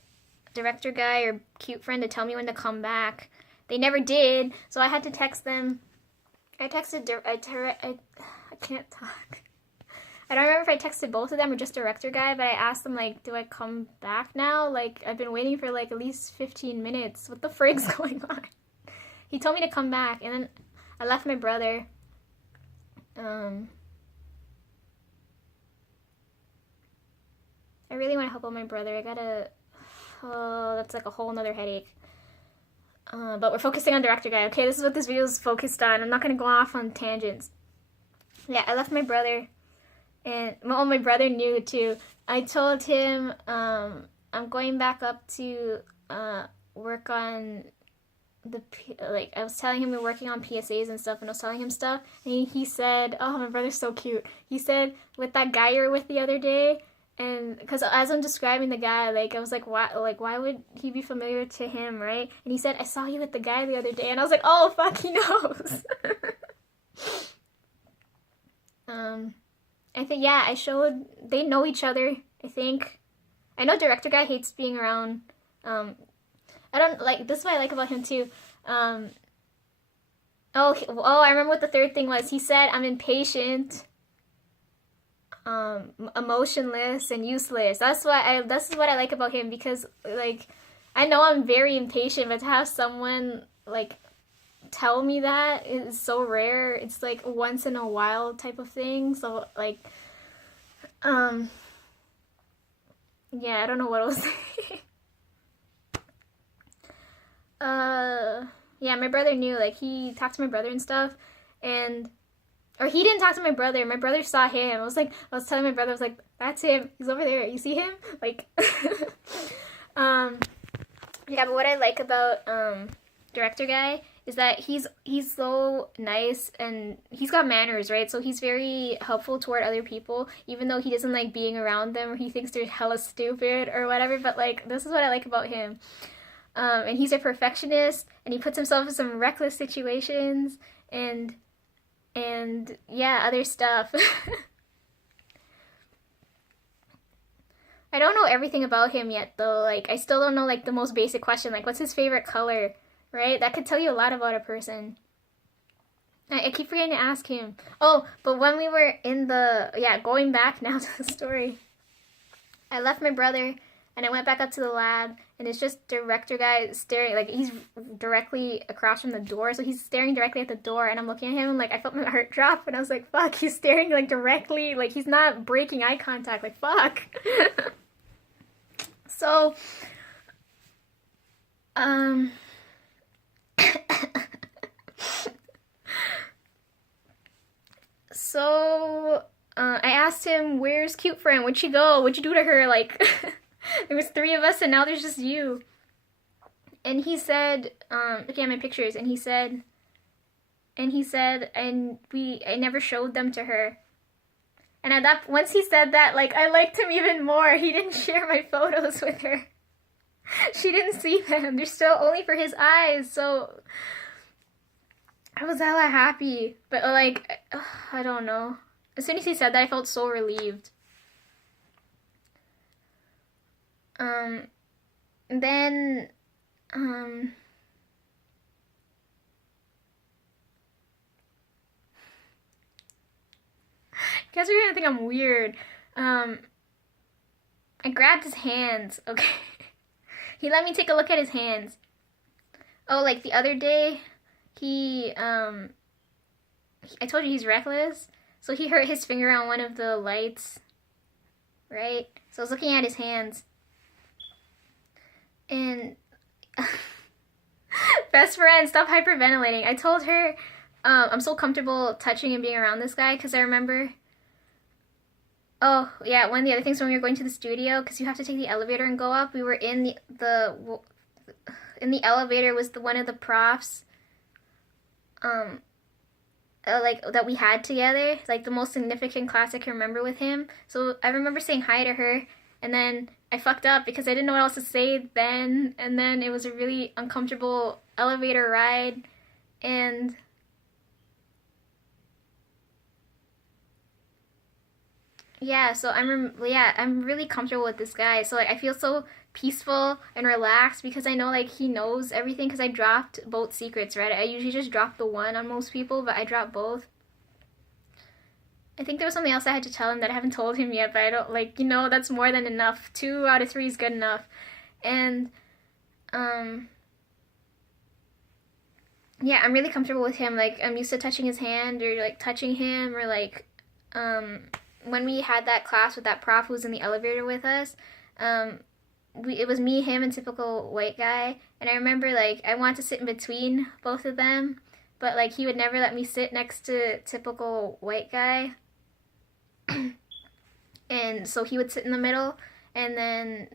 director guy or Cute Friend to tell me when to come back. They never did, so I had to text them. I can't talk. I don't remember if I texted both of them or just director guy, but I asked them, like, do I come back now? Like, I've been waiting for, like, at least 15 minutes. What the frig's going on? He told me to come back, and then I left my brother. I really want to help out my brother. Oh, that's like a whole nother headache. But we're focusing on director guy. Okay, this is what this video is focused on. I'm not going to go off on tangents. Yeah, I left my brother. And my brother knew too. I told him I'm going back up to work on I was telling him we're working on PSAs and stuff, and I was telling him stuff, and he said, oh, my brother's so cute. He said, with that guy you were with the other day, and because as I'm describing the guy, like I was like, why would he be familiar to him, right? And he said, I saw you with the guy the other day, and I was like, oh fuck, he knows. I think, yeah, they know each other, I think. I know director guy hates being around, I don't, like, this is what I like about him, too. I remember what the 3rd thing was. He said, I'm impatient, emotionless, and useless. This is what I like about him, because, like, I know I'm very impatient, but to have someone, like, tell me that is so rare. It's like a once in a while type of thing. So like yeah, I don't know what else. Yeah, my brother knew. Like he talked to my brother and stuff, and Or he didn't talk to my brother. My brother saw him. I was telling my brother, I was like, that's him. He's over there. You see him? Like, yeah, but what I like about director guy is that he's so nice and he's got manners, right? So he's very helpful toward other people, even though he doesn't like being around them or he thinks they're hella stupid or whatever. But like, this is what I like about him. And he's a perfectionist, and he puts himself in some reckless situations, and yeah, other stuff. I don't know everything about him yet, though. Like, I still don't know like the most basic question, like what's his favorite color, right? That could tell you a lot about a person. I keep forgetting to ask him. Oh, but when we were in the, yeah, going back now to the story, I left my brother and I went back up to the lab, and it's just director guy staring, like he's directly across from the door, so he's staring directly at the door, and I'm looking at him, and like I felt my heart drop, and I was like, fuck, he's staring like directly, like he's not breaking eye contact, like fuck. So, I asked him, where's cute friend? Where'd she go? What'd you do to her? Like, there was 3 of us and now there's just you. And he said, looking at my pictures, and he said, I never showed them to her. And at that, once he said that, like, I liked him even more. He didn't share my photos with her. She didn't see them. They're still only for his eyes, so I was hella happy. But, like, I don't know. As soon as he said that, I felt so relieved. Then, you guys are gonna think I'm weird. I grabbed his hands, okay? He let me take a look at his hands. Oh, like the other day, I told you he's reckless. So he hurt his finger on one of the lights, right? So I was looking at his hands. And best friend, stop hyperventilating. I told her I'm so comfortable touching and being around this guy because I remember. Oh, yeah, one of the other things when we were going to the studio, because you have to take the elevator and go up, we were in in the elevator was one of the profs, like, that we had together, like, the most significant class I can remember with him. So I remember saying hi to her, and then I fucked up because I didn't know what else to say then, and then it was a really uncomfortable elevator ride, and yeah, so I'm really comfortable with this guy. So like I feel so peaceful and relaxed because I know like he knows everything because I dropped both secrets, right? I usually just drop the one on most people, but I dropped both. I think there was something else I had to tell him that I haven't told him yet, but I don't like, that's more than enough. 2 out of 3 is good enough. And yeah, I'm really comfortable with him. Like I'm used to touching his hand or like touching him or like when we had that class with that prof who was in the elevator with us, it was me, him, and typical white guy. And I remember like I wanted to sit in between both of them, but like he would never let me sit next to typical white guy. And so he would sit in the middle, and then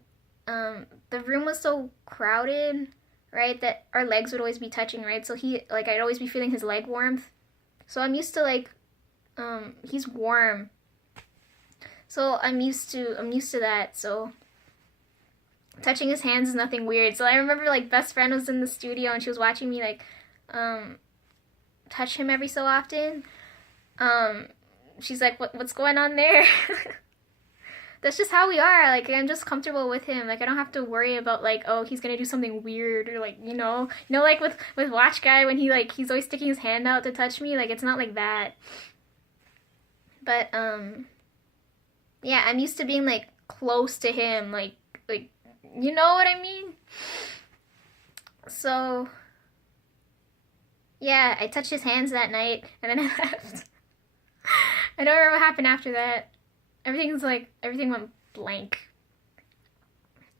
the room was so crowded, right, that our legs would always be touching, right? So I'd always be feeling his leg warmth. So I'm used to like he's warm. So I'm used to that. So touching his hands is nothing weird. So I remember like best friend was in the studio and she was watching me like touch him every so often. She's like, what's going on there? That's just how we are. Like I'm just comfortable with him. Like I don't have to worry about like, oh, he's gonna do something weird or like, like with Watch Guy when he's always sticking his hand out to touch me. Like it's not like that. But yeah, I'm used to being like close to him, like you know what I mean? So yeah, I touched his hands that night and then I left. I don't remember what happened after that. Everything went blank.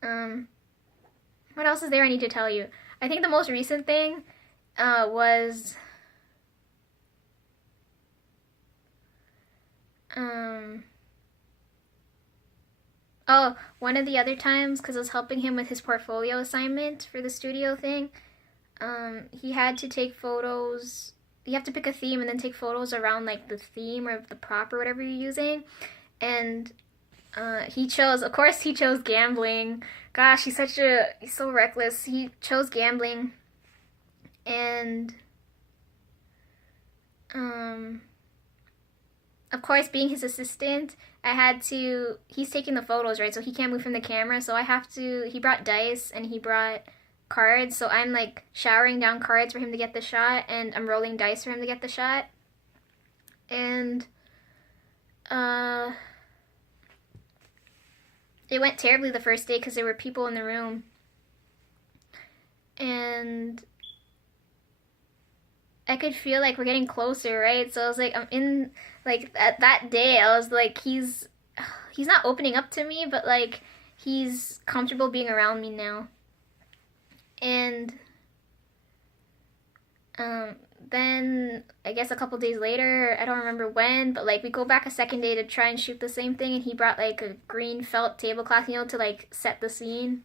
What else is there I need to tell you? I think the most recent thing was Um, oh, one of the other times, because I was helping him with his portfolio assignment for the studio thing, he had to take photos. You have to pick a theme and then take photos around like the theme or the prop or whatever you're using. And of course, he chose gambling. Gosh, he's so reckless. He chose gambling. And, of course, being his assistant, he's taking the photos, right? So he can't move from the camera. So he brought dice and he brought cards. So I'm like showering down cards for him to get the shot, and I'm rolling dice for him to get the shot. And, it went terribly the first day because there were people in the room. And I could feel like we're getting closer, right? So I was like, I'm in, like, at that day, I was like, he's not opening up to me, but like, he's comfortable being around me now. And, then I guess a couple days later, I don't remember when, but like we go back a second day to try and shoot the same thing, and he brought like a green felt tablecloth, to like set the scene.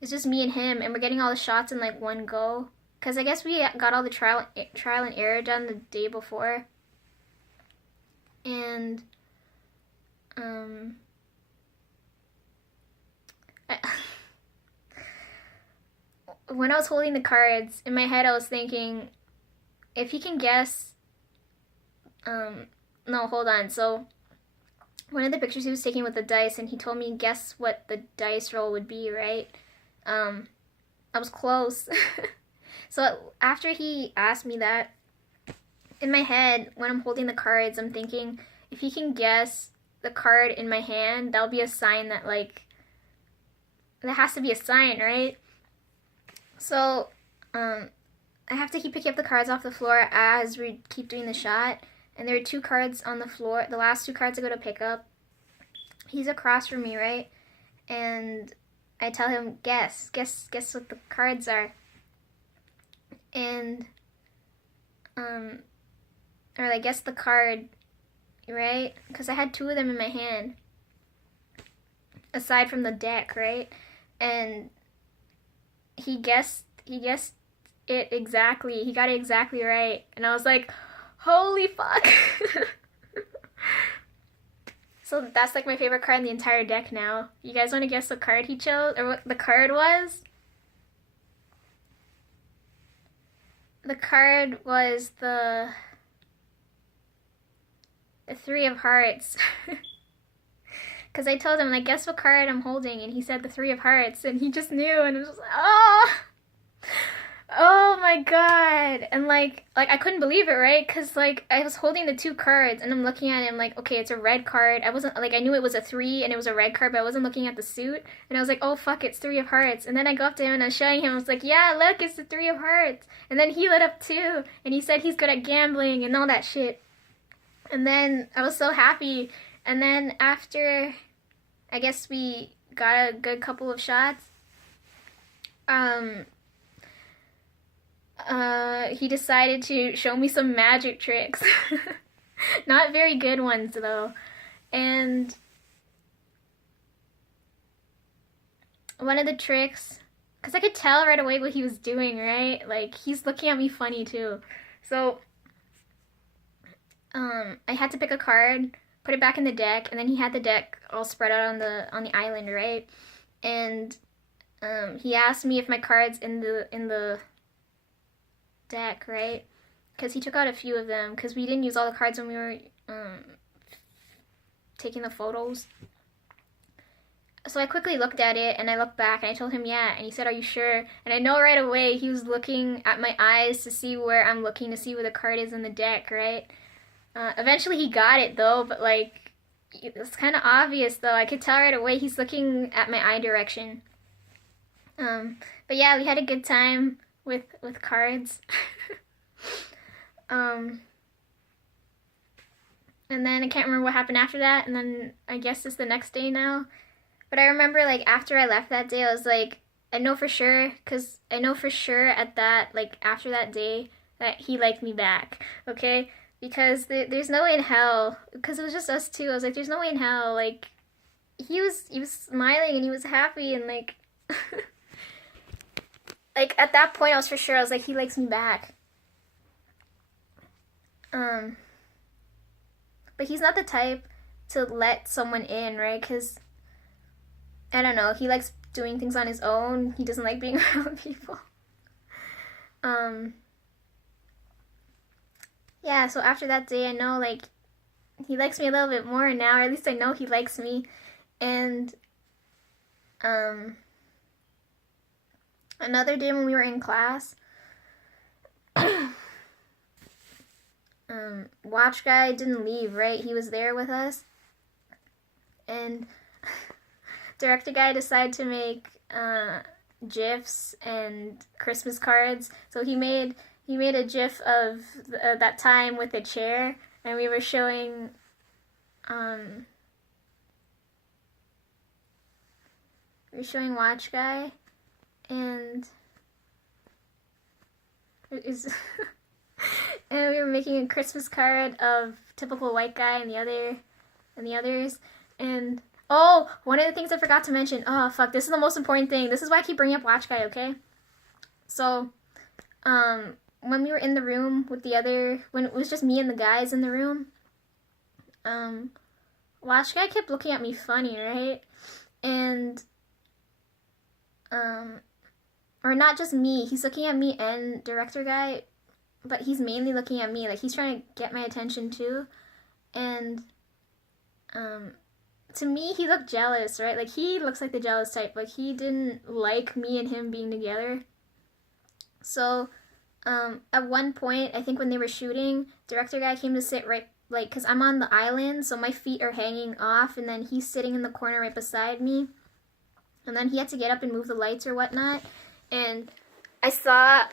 It's just me and him, and we're getting all the shots in like one go. Cause I guess we got all the trial and error done the day before, and when I was holding the cards in my head, I was thinking, if he can guess, no, hold on. So one of the pictures he was taking with the dice, and he told me guess what the dice roll would be, right? I was close. So after he asked me that, in my head, when I'm holding the cards, I'm thinking, if he can guess the card in my hand, that'll be a sign that, like, that has to be a sign, right? So, I have to keep picking up the cards off the floor as we keep doing the shot. And there are 2 cards on the floor, the last 2 cards I go to pick up. He's across from me, right? And I tell him, guess what the cards are. And, or I guess the card, right? Because I had 2 of them in my hand, aside from the deck, right? And he guessed it exactly. He got it exactly right. And I was like, holy fuck. So that's like my favorite card in the entire deck now. You guys want to guess what card he chose, or what the card was? The card was the 3 of Hearts. Because I told him, like, guess what card I'm holding? And he said the 3 of Hearts. And he just knew. And it was just like, oh my god. And, like I couldn't believe it, right? Because, like, I was holding the 2 cards. And I'm looking at it. I'm like, okay, it's a red card. I wasn't, like, I knew it was a 3. And it was a red card. But I wasn't looking at the suit. And I was like, oh, fuck, it's 3 of Hearts. And then I go up to him and I was showing him. I was like, yeah, look, it's the 3 of Hearts. And then he lit up, too. And he said he's good at gambling and all that shit. And then I was so happy. And then after, I guess we got a good couple of shots, he decided to show me some magic tricks. Not very good ones, though. And one of the tricks, because I could tell right away what he was doing, right? Like, he's looking at me funny, too. So, I had to pick a card, put it back in the deck, and then he had the deck all spread out on the island, right? And he asked me if my card's in the deck, right? Because he took out a few of them, because we didn't use all the cards when we were taking the photos. So I quickly looked at it, and I looked back, and I told him, yeah, and he said, are you sure? And I know right away he was looking at my eyes to see where I'm looking, to see where the card is in the deck, right? Eventually he got it, though, but, like, it's kind of obvious, though. I could tell right away he's looking at my eye direction. But yeah, we had a good time with cards. And then I can't remember what happened after that, and then I guess it's the next day now. But I remember, like, after I left that day, I was like, I know for sure, because I know for sure at that, like, after that day, that he liked me back, okay? because there's no way in hell, because it was just us two. I was like, there's no way in hell. Like, he was smiling and he was happy and like, like at that point I was for sure. I was like, he likes me back. But he's not the type to let someone in, right? Because I don't know, he likes doing things on his own. He doesn't like being around people. Yeah, so after that day, I know, like, he likes me a little bit more now, or at least I know he likes me. And, another day when we were in class, Watch Guy didn't leave, right? He was there with us. And Director Guy decided to make, GIFs and Christmas cards. So he made a GIF of that time with a chair, and we were showing Watch Guy, and is and we were making a Christmas card of typical white guy and the others, and oh, one of the things I forgot to mention. Oh fuck, this is the most important thing. This is why I keep bringing up Watch Guy, okay? So, when we were in the room with when it was just me and the guys in the room, Watch Guy kept looking at me funny, right? And, or not just me, he's looking at me and Director Guy, but he's mainly looking at me, like he's trying to get my attention too. And, to me, he looked jealous, right? Like, he looks like the jealous type. Like, he didn't like me and him being together. So, at one point, I think when they were shooting, Director Guy came to sit right, like, because I'm on the island, so my feet are hanging off, and then he's sitting in the corner right beside me. And then he had to get up and move the lights or whatnot. And I saw,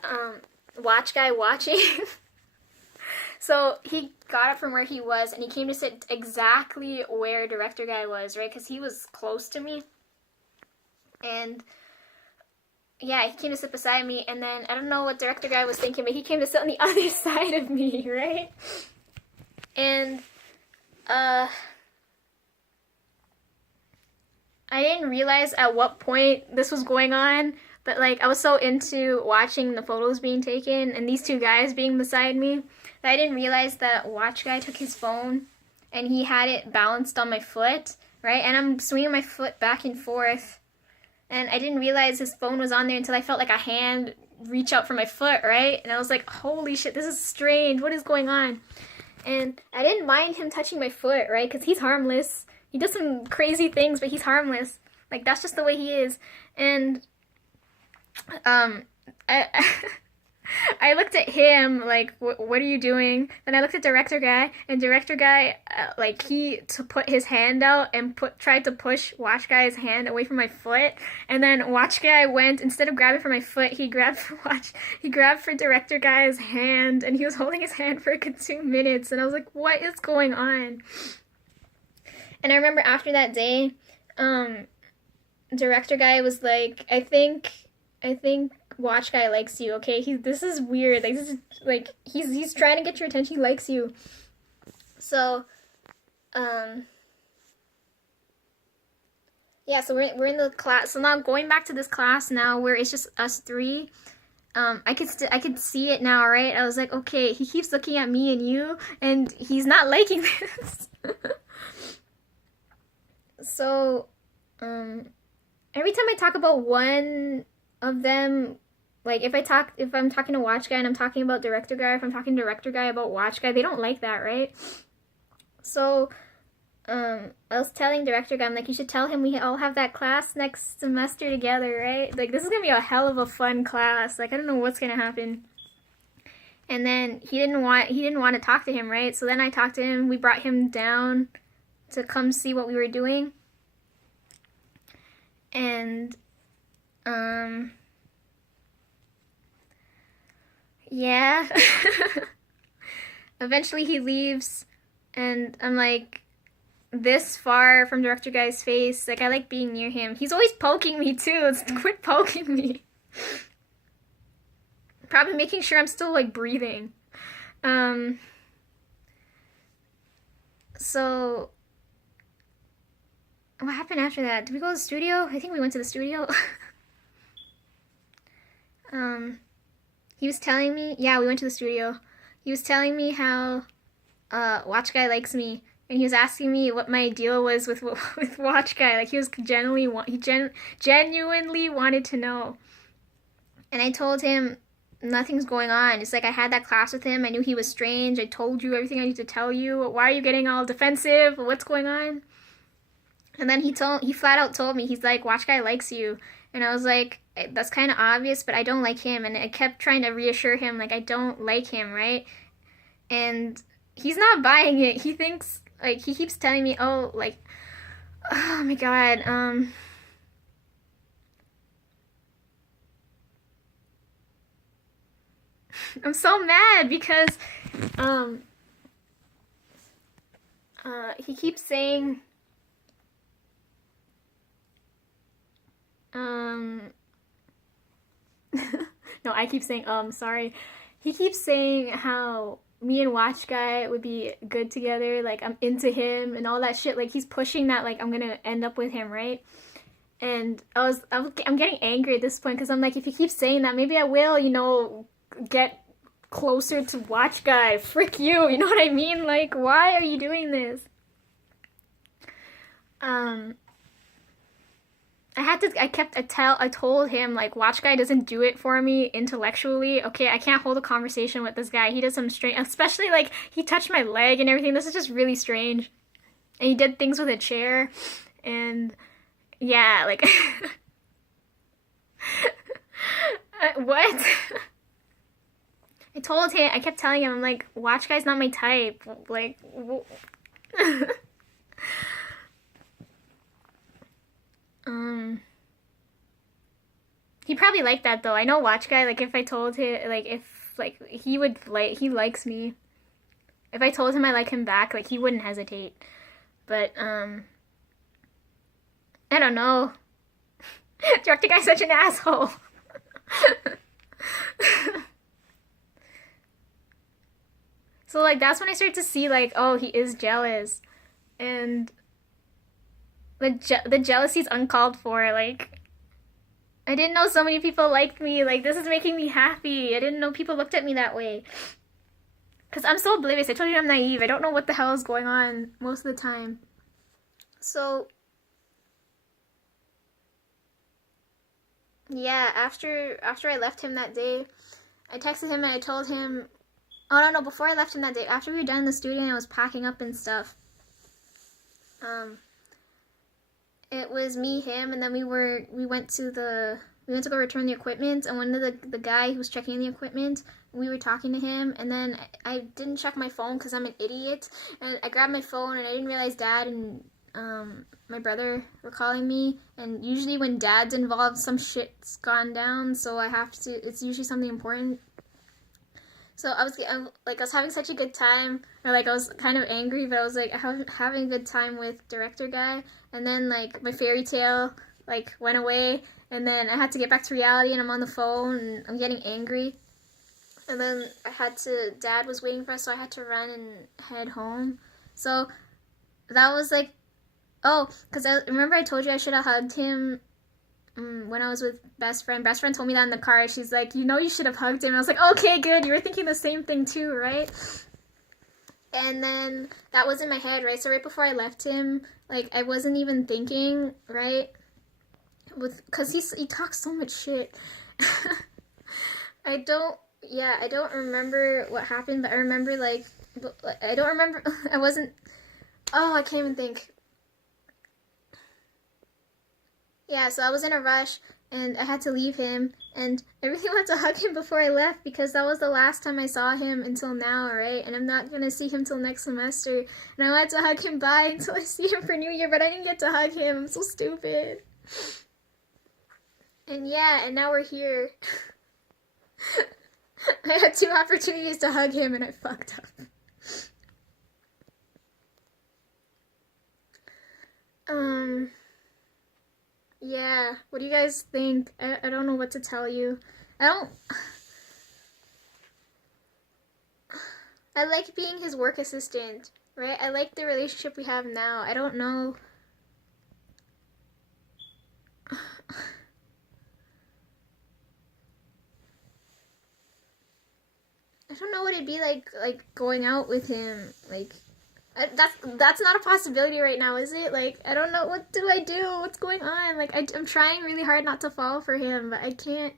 Watch Guy watching. So he got up from where he was, and he came to sit exactly where Director Guy was, right? Because he was close to me. And, yeah, he came to sit beside me, and then I don't know what Director Guy was thinking, but he came to sit on the other side of me, right? And, I didn't realize at what point this was going on, but, like, I was so into watching the photos being taken and these two guys being beside me that I didn't realize that Watch Guy took his phone and he had it balanced on my foot, right? And I'm swinging my foot back and forth, and I didn't realize his phone was on there until I felt like a hand reach out for my foot, right? And I was like, holy shit, this is strange. What is going on? And I didn't mind him touching my foot, right? Because he's harmless. He does some crazy things, but he's harmless. Like, that's just the way he is. And, I looked at him, like, what are you doing? Then I looked at Director Guy, and Director Guy, like, he put his hand out and tried to push Watch Guy's hand away from my foot. And then Watch Guy went, instead of grabbing for my foot, he grabbed for Director Guy's hand, and he was holding his hand for a good 2 minutes. And I was like, what is going on? And I remember after that day, Director Guy was like, I think Watch Guy likes you, okay? This is weird. Like, this is, like, he's trying to get your attention. He likes you. So, yeah, so we're in the class. So now going back to this class now where it's just us three, I could see it now, right? I was like, okay, he keeps looking at me and you, and he's not liking this. So, every time I talk about one of them, like, if I'm talking to Watch Guy and I'm talking about Director Guy, if I'm talking to Director Guy about Watch Guy, they don't like that, right? So, I was telling Director Guy, I'm like, you should tell him we all have that class next semester together, right? Like, this is gonna be a hell of a fun class. Like, I don't know what's gonna happen. And then he didn't want to talk to him, right? So then I talked to him. We brought him down to come see what we were doing. And, yeah. Eventually he leaves, and I'm like this far from Director Guy's face. Like, I like being near him. He's always poking me too. Quit poking me. Probably making sure I'm still, like, breathing. So what happened after that? Did we go to the studio? I think we went to the studio. um, he was telling me, yeah, we went to the studio. He was telling me how Watch Guy likes me, and he was asking me what my deal was with with Watch Guy. Like he was genuinely wanted to know, and I told him nothing's going on. It's like I had that class with him. I knew he was strange. I told you everything I need to tell you. Why are you getting all defensive? What's going on? And then he flat out told me, he's like, Watch Guy likes you. And I was like, that's kind of obvious, but I don't like him. And I kept trying to reassure him, like, I don't like him, right? And he's not buying it. He thinks, like, he keeps telling me, oh, like, oh my god, I'm so mad because, he keeps saying, no, I keep saying, sorry. He keeps saying how me and Watch Guy would be good together, like, I'm into him and all that shit. Like, he's pushing that, like, I'm gonna end up with him, right? And I'm getting angry at this point because I'm like, if he keeps saying that, maybe I will, get closer to Watch Guy. Frick you, you know what I mean? Like, why are you doing this? I told him, like, Watch Guy doesn't do it for me intellectually. Okay, I can't hold a conversation with this guy. He does some strange, especially, like, he touched my leg and everything. This is just really strange. And he did things with a chair. And, yeah, like, what? I kept telling him, I'm like, Watch Guy's not my type. Like, he probably liked that though. I know Watch Guy, like if I told him, like if, like he likes me. If I told him I like him back, like he wouldn't hesitate. But, I don't know. Director Guy's such an asshole. So like that's when I start to see like, oh, he is jealous. And the jealousy's uncalled for. Like, I didn't know so many people liked me. Like, this is making me happy. I didn't know people looked at me that way. Because I'm so oblivious. I told you I'm naive. I don't know what the hell is going on most of the time. So, yeah, after I left him that day, I texted him and I told him, oh, no, before I left him that day, after we were done in the studio and I was packing up and stuff, it was me, him, and then we went to go return the equipment, and one of the guy who was checking the equipment, we were talking to him, and then I didn't check my phone because I'm an idiot, and I grabbed my phone and I didn't realize Dad and my brother were calling me, and usually when Dad's involved, some shit's gone down, so it's usually something important. So I was having such a good time, or like I was kind of angry, but I was like having a good time with Director Guy, and then like my fairy tale like went away, and then I had to get back to reality, and I'm on the phone, and I'm getting angry, and then Dad was waiting for us, so I had to run and head home. So that was like, oh, because I remember I told you I should have hugged him when I was with Best Friend. Best Friend told me that in the car. She's like, you should have hugged him. And I was like, okay, good. You were thinking the same thing too, right? And then that was in my head, right? So right before I left him, like, I wasn't even thinking, right? Because he talks so much shit. I don't remember what happened, but I remember, like, I don't remember, I can't even think. Yeah, so I was in a rush, and I had to leave him, and I really wanted to hug him before I left, because that was the last time I saw him until now, right? And I'm not going to see him till next semester, and I wanted to hug him bye until I see him for New Year, but I didn't get to hug him. I'm so stupid. And yeah, and now we're here. I had 2 opportunities to hug him, and I fucked up. Yeah, what do you guys think? I don't know what to tell you. I like being his work assistant, right? I like the relationship we have now. I don't know. I don't know what it'd be like going out with him. Like, that's not a possibility right now, is it? Like, I don't know, what do I do? What's going on? Like, I'm trying really hard not to fall for him, but I can't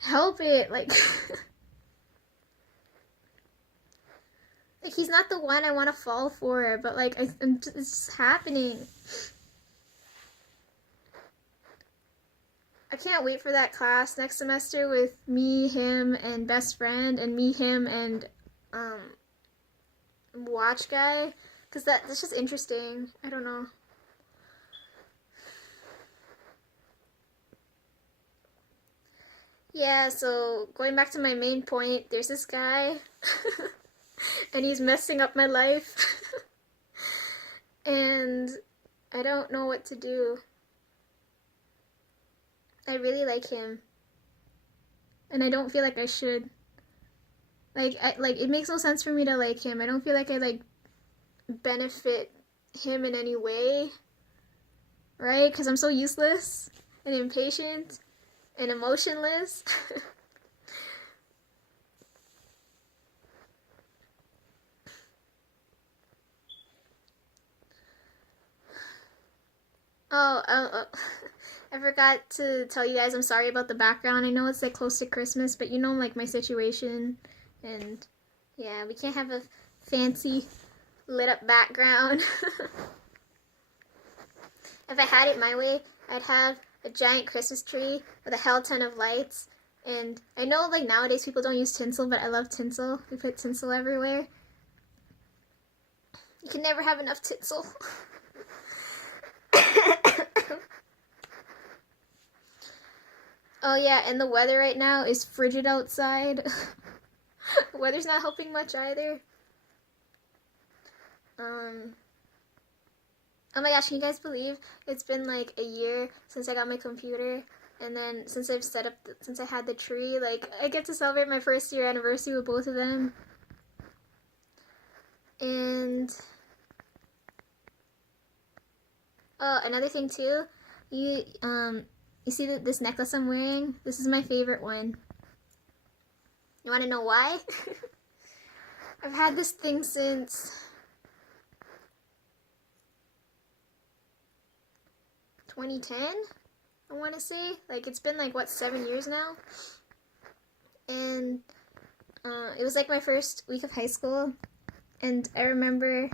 help it. Like, like he's not the one I want to fall for, but like, it's just happening. I can't wait for that class next semester with me, him, and best friend, and me, him, and watch guy, because that's just interesting. I don't know. Yeah, so going back to my main point, there's this guy, and he's messing up my life, and I don't know what to do. I really like him, and I don't feel like I should. Like, it makes no sense for me to like him. I don't feel like I, like, benefit him in any way, right? Because I'm so useless, and impatient, and emotionless. Oh, I forgot to tell you guys I'm sorry about the background. I know it's, like, close to Christmas, but you know, like, my situation, and yeah, we can't have a fancy lit up background. If I had it my way, I'd have a giant Christmas tree with a hell ton of lights. And I know, like, nowadays people don't use tinsel, but I love tinsel. We put tinsel everywhere. You can never have enough tinsel. Oh yeah, and the weather right now is frigid outside. The weather's not helping much either. Oh my gosh, can you guys believe it's been like a year since I got my computer? And then since I've set up, since I had the tree, like, I get to celebrate my first year anniversary with both of them. And, oh, another thing too, you see this necklace I'm wearing? This is my favorite one. You want to know why? I've had this thing since 2010, I want to say. Like, it's been like, what, 7 years now? And it was like my first week of high school, and I remember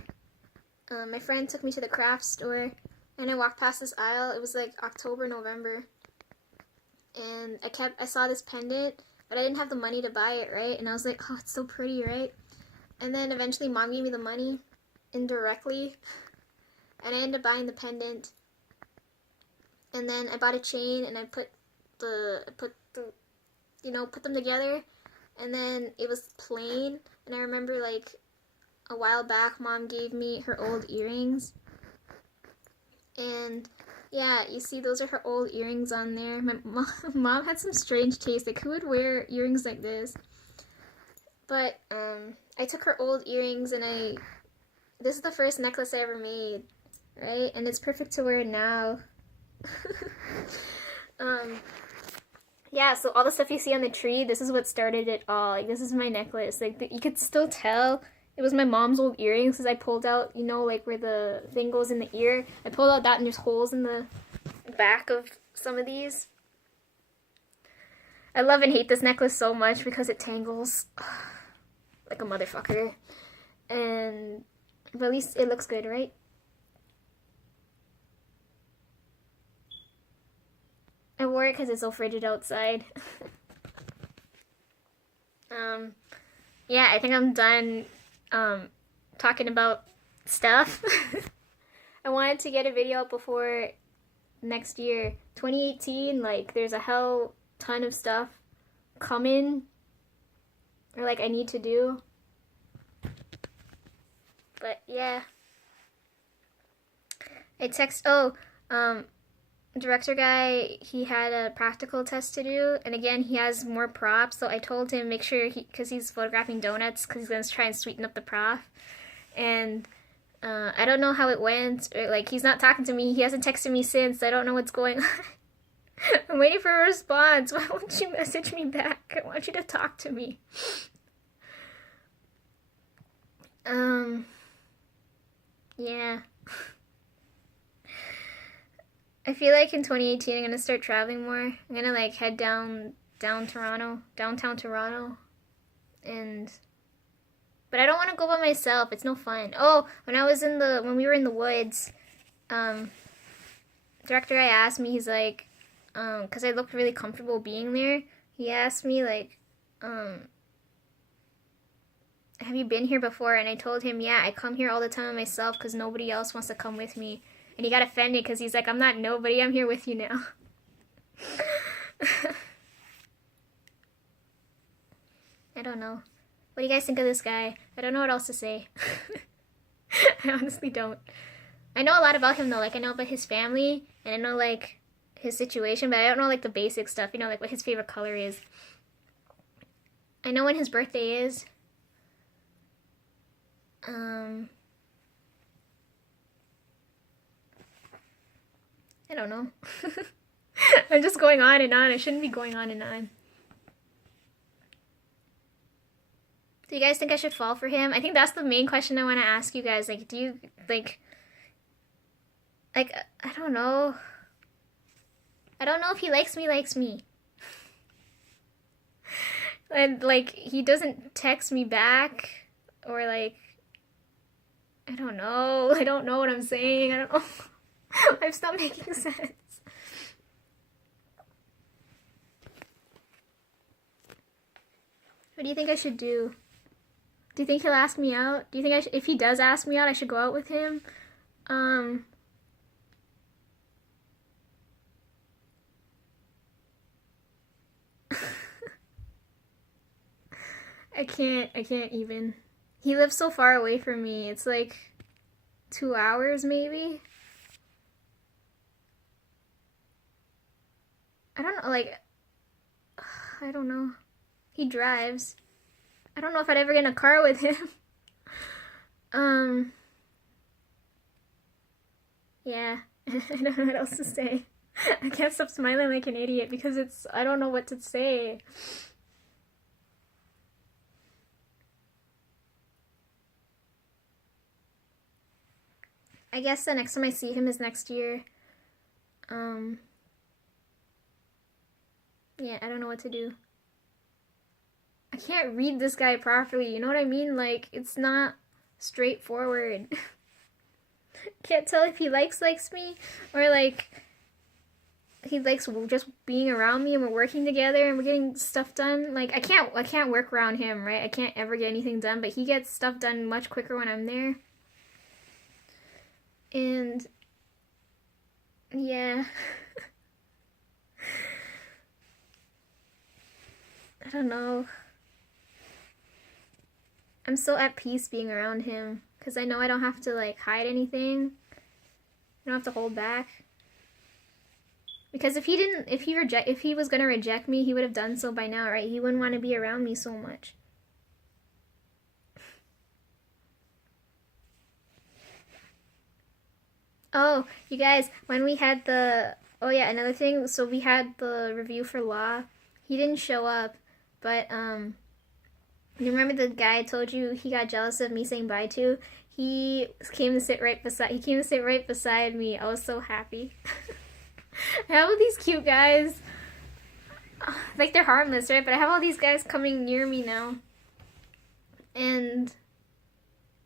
my friend took me to the craft store, and I walked past this aisle. It was like October, November, and I saw this pendant, but I didn't have the money to buy it, right? And I was like, oh, it's so pretty, right? And then eventually Mom gave me the money indirectly, and I ended up buying the pendant. And then I bought a chain, and I put them together, and then it was plain. And I remember, like, a while back, Mom gave me her old earrings, and yeah, you see, those are her old earrings on there. My mom had some strange taste. Like, who would wear earrings like this? But I took her old earrings, and this is the first necklace I ever made, right? And it's perfect to wear now. Yeah, so all the stuff you see on the tree, this is what started it all. Like, this is my necklace. Like, you could still tell it was my mom's old earrings, because I pulled out, you know, like, where the thing goes in the ear. I pulled out that, and there's holes in the back of some of these. I love and hate this necklace so much because it tangles like a motherfucker. But at least it looks good, right? I wore it because it's so frigid outside. Yeah, I think I'm done talking about stuff. I wanted to get a video up before next year. 2018, like, there's a hell ton of stuff coming, or, like, I need to do. But, yeah. Director guy, he had a practical test to do, and again, he has more props, so I told him make sure because he's photographing donuts, because he's going to try and sweeten up the prof, And I don't know how it went. Or, like, he's not talking to me. He hasn't texted me since. I don't know what's going on. I'm waiting for a response. Why won't you message me back? I want you to talk to me. Yeah. I feel like in 2018 I'm gonna start traveling more. I'm gonna like head downtown Toronto, and but I don't want to go by myself. It's no fun. Oh, when we were in the woods, director guy asked me. He's like, because I looked really comfortable being there. He asked me like, have you been here before? And I told him, yeah, I come here all the time by myself because nobody else wants to come with me. And he got offended because he's like, I'm not nobody, I'm here with you now. I don't know. What do you guys think of this guy? I don't know what else to say. I honestly don't. I know a lot about him though. Like, I know about his family, and I know like his situation, but I don't know like the basic stuff, you know, like what his favorite color is. I know when his birthday is. I don't know. I'm just going on and on. I shouldn't be going on and on. Do you guys think I should fall for him? I think that's the main question I want to ask you guys. Like, do you, like, I don't know. I don't know if he likes me. And, like, he doesn't text me back. Or, like, I don't know. I don't know what I'm saying. I don't know. I've stopped making sense. What do you think I should do? Do you think he'll ask me out? Do you think if he does ask me out, I should go out with him? I can't even. He lives so far away from me. It's like 2 hours maybe. I don't know, like, I don't know. He drives. I don't know if I'd ever get in a car with him. Yeah. I don't know what else to say. I can't stop smiling like an idiot because I don't know what to say. I guess the next time I see him is next year. Yeah, I don't know what to do. I can't read this guy properly, you know what I mean? Like, it's not straightforward. Can't tell if he likes me, or like, he likes just being around me and we're working together and we're getting stuff done. Like, I can't work around him, right? I can't ever get anything done, but he gets stuff done much quicker when I'm there. And, yeah. I don't know. I'm so at peace being around him because I know I don't have to like hide anything. I don't have to hold back. Because if he was gonna reject me, he would have done so by now, right? He wouldn't want to be around me so much. Oh, you guys, when we had oh yeah, another thing, so we had the review for Law. He didn't show up, but you remember the guy I told you he got jealous of me saying bye to? He came to sit right beside me. I was so happy. I have all these cute guys. Like, they're harmless, right? But I have all these guys coming near me now. And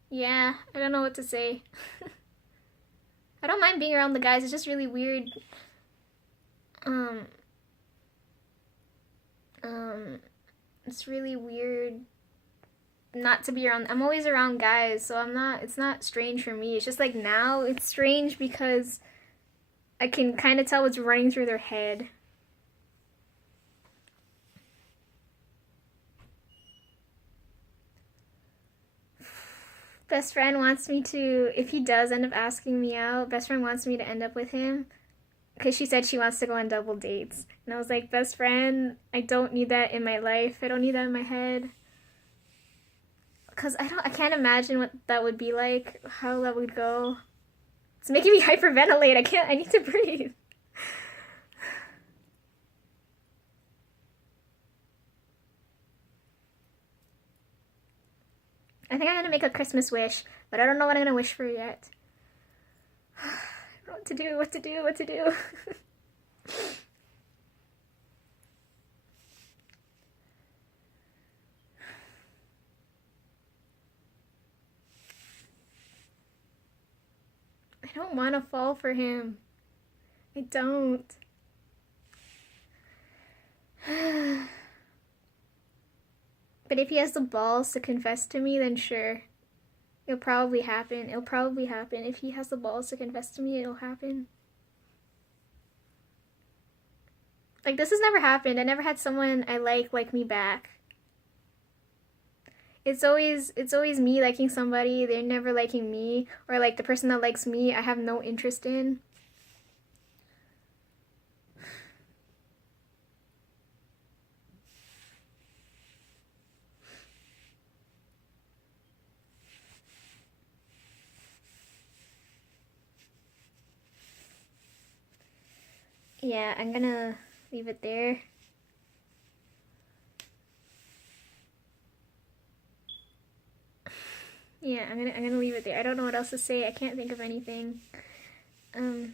yeah, I don't know what to say. I don't mind being around the guys. It's just really weird. It's really weird not to be around. I'm always around guys, so it's not strange for me. It's just like now it's strange because I can kind of tell what's running through their head. Best friend wants me to, if he does end up asking me out, best friend wants me to end up with him because she said she wants to go on double dates. And I was like, best friend, I don't need that in my life. I don't need that in my head. Because I can't imagine what that would be like, how that would go. It's making me hyperventilate. I need to breathe. I think I'm gonna make a Christmas wish, but I don't know what I'm gonna wish for yet. I don't know what to do, what to do, what to do. I don't want to fall for him. I don't. But if he has the balls to confess to me, then sure. It'll probably happen. It'll probably happen. If he has the balls to confess to me, it'll happen. Like, this has never happened. I never had someone I like me back. It's always me liking somebody, they're never liking me, or like the person that likes me, I have no interest in. Yeah, I'm gonna leave it there. Yeah, I'm gonna leave it there. I don't know what else to say. I can't think of anything. I'm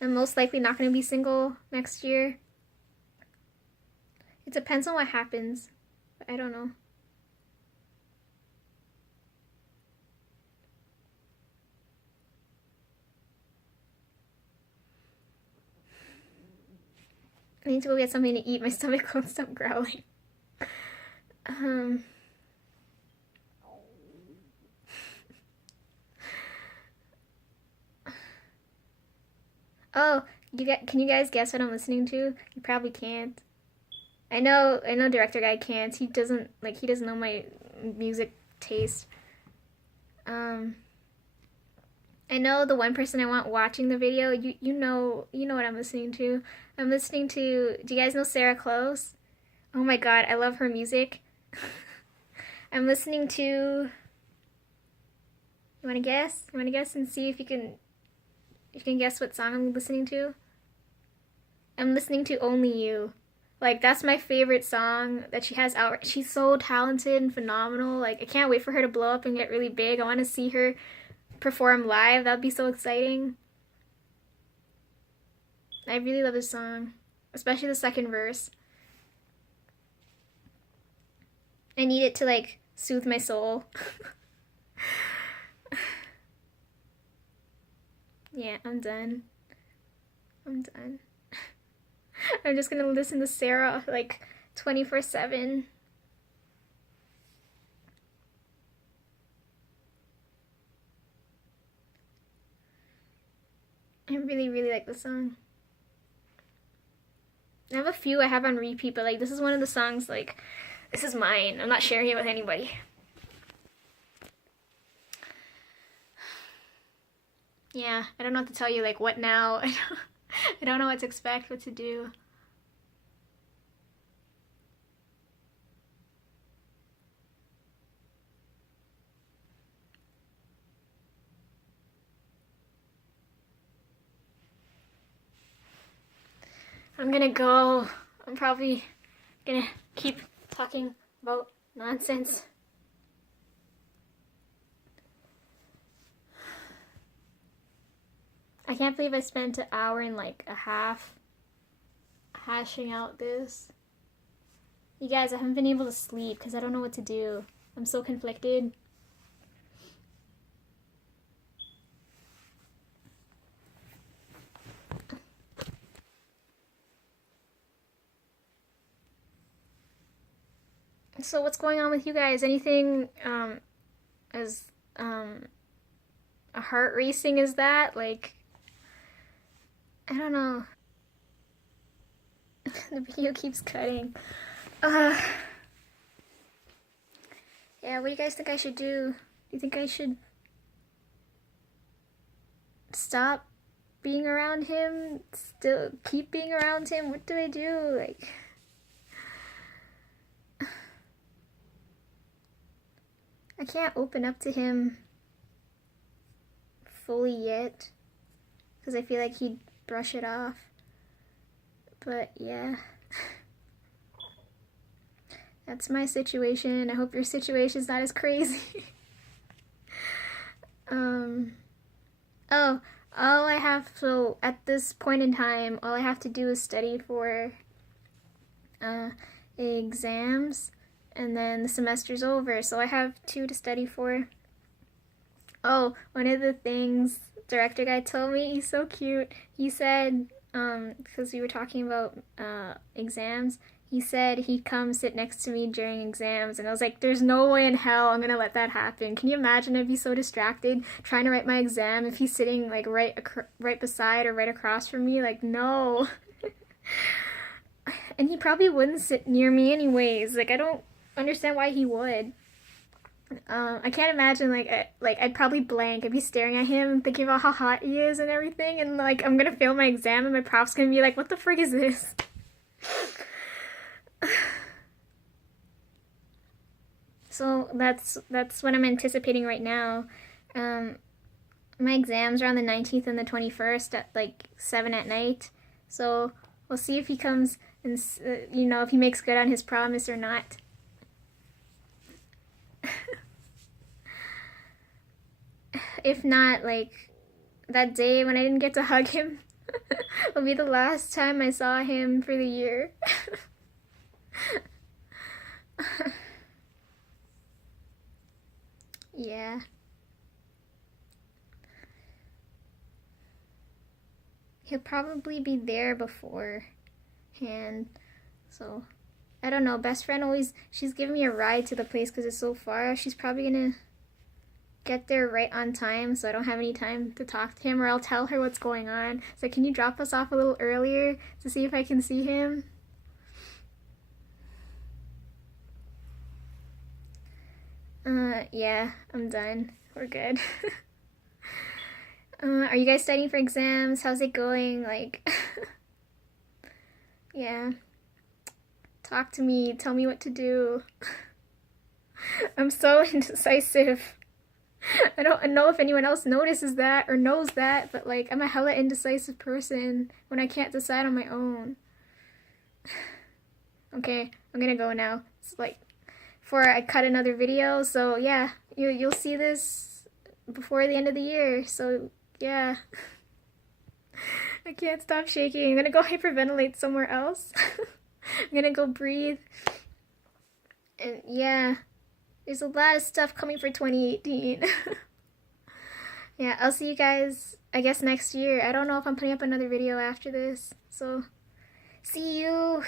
most likely not gonna be single next year. It depends on what happens. But I don't know. I need to go get something to eat. My stomach won't stop growling. Oh, can you guys guess what I'm listening to? You probably can't. I know director guy can't. He doesn't know my music taste. I know the one person I want watching the video, you know what I'm listening to. I'm listening to, do you guys know Sarah Close? Oh my god, I love her music. I'm listening to, you wanna guess? You wanna guess and see if you can guess what song I'm listening to? I'm listening to Only You. Like, that's my favorite song that she has out. She's so talented and phenomenal. Like, I can't wait for her to blow up and get really big. I want to see her perform live. That would be so exciting. I really love this song, especially the second verse. I need it to, like, soothe my soul. Yeah, I'm done. I'm done. I'm just gonna listen to Sarah like 24/7. I really, really like the song. I have a few I have on repeat, but like this is one of the songs, like, this is mine. I'm not sharing it with anybody. Yeah, I don't know what to tell you, like, what now? I don't know what to expect, what to do. I'm gonna go. I'm probably gonna keep talking about nonsense. I can't believe I spent an hour and like a half hashing out this. You guys, I haven't been able to sleep because I don't know what to do. I'm so conflicted. So what's going on with you guys? Anything as a heart racing as that? Like, I don't know. The video keeps cutting. Yeah, what do you guys think I should do? Do you think I should stop being around him? Still keep being around him? What do I do? Like, I can't open up to him fully yet because I feel like he'd brush it off. But yeah. That's my situation. I hope your situation's not as crazy. Oh, all I have, so at this point in time, all I have to do is study for exams, and then the semester's over, so I have 2 to study for. Oh, one of the things director guy told me, he's so cute, he said, because we were talking about exams, he said he'd come sit next to me during exams, and I was like, there's no way in hell I'm gonna let that happen. Can you imagine? I'd be so distracted trying to write my exam if he's sitting like right beside or right across from me. Like, no. And he probably wouldn't sit near me anyways. Like, I don't understand why he would. I can't imagine, like I'd probably blank. I'd be staring at him, thinking about how hot he is and everything, and like I'm gonna fail my exam, and my prof's gonna be like, "What the frig is this?" So that's what I'm anticipating right now. My exams are on the 19th and the 21st at like 7 at night. So we'll see if he comes and if he makes good on his promise or not. If not, like, that day when I didn't get to hug him will be the last time I saw him for the year. Yeah. He'll probably be there beforehand. So, I don't know. Best friend always, she's giving me a ride to the place because it's so far. She's probably gonna get there right on time so I don't have any time to talk to him, or I'll tell her what's going on. So can you drop us off a little earlier to see if I can see him? Yeah, I'm done. We're good. Are you guys studying for exams? How's it going? Like, yeah. Talk to me. Tell me what to do. I'm so indecisive. I don't know if anyone else notices that or knows that, but like, I'm a hella indecisive person when I can't decide on my own. Okay, I'm gonna go now. It's like before I cut another video, so yeah, you'll see this before the end of the year. So yeah. I can't stop shaking. I'm gonna go hyperventilate somewhere else. I'm gonna go breathe. And yeah, there's a lot of stuff coming for 2018. Yeah, I'll see you guys, I guess, next year. I don't know if I'm putting up another video after this, so see you.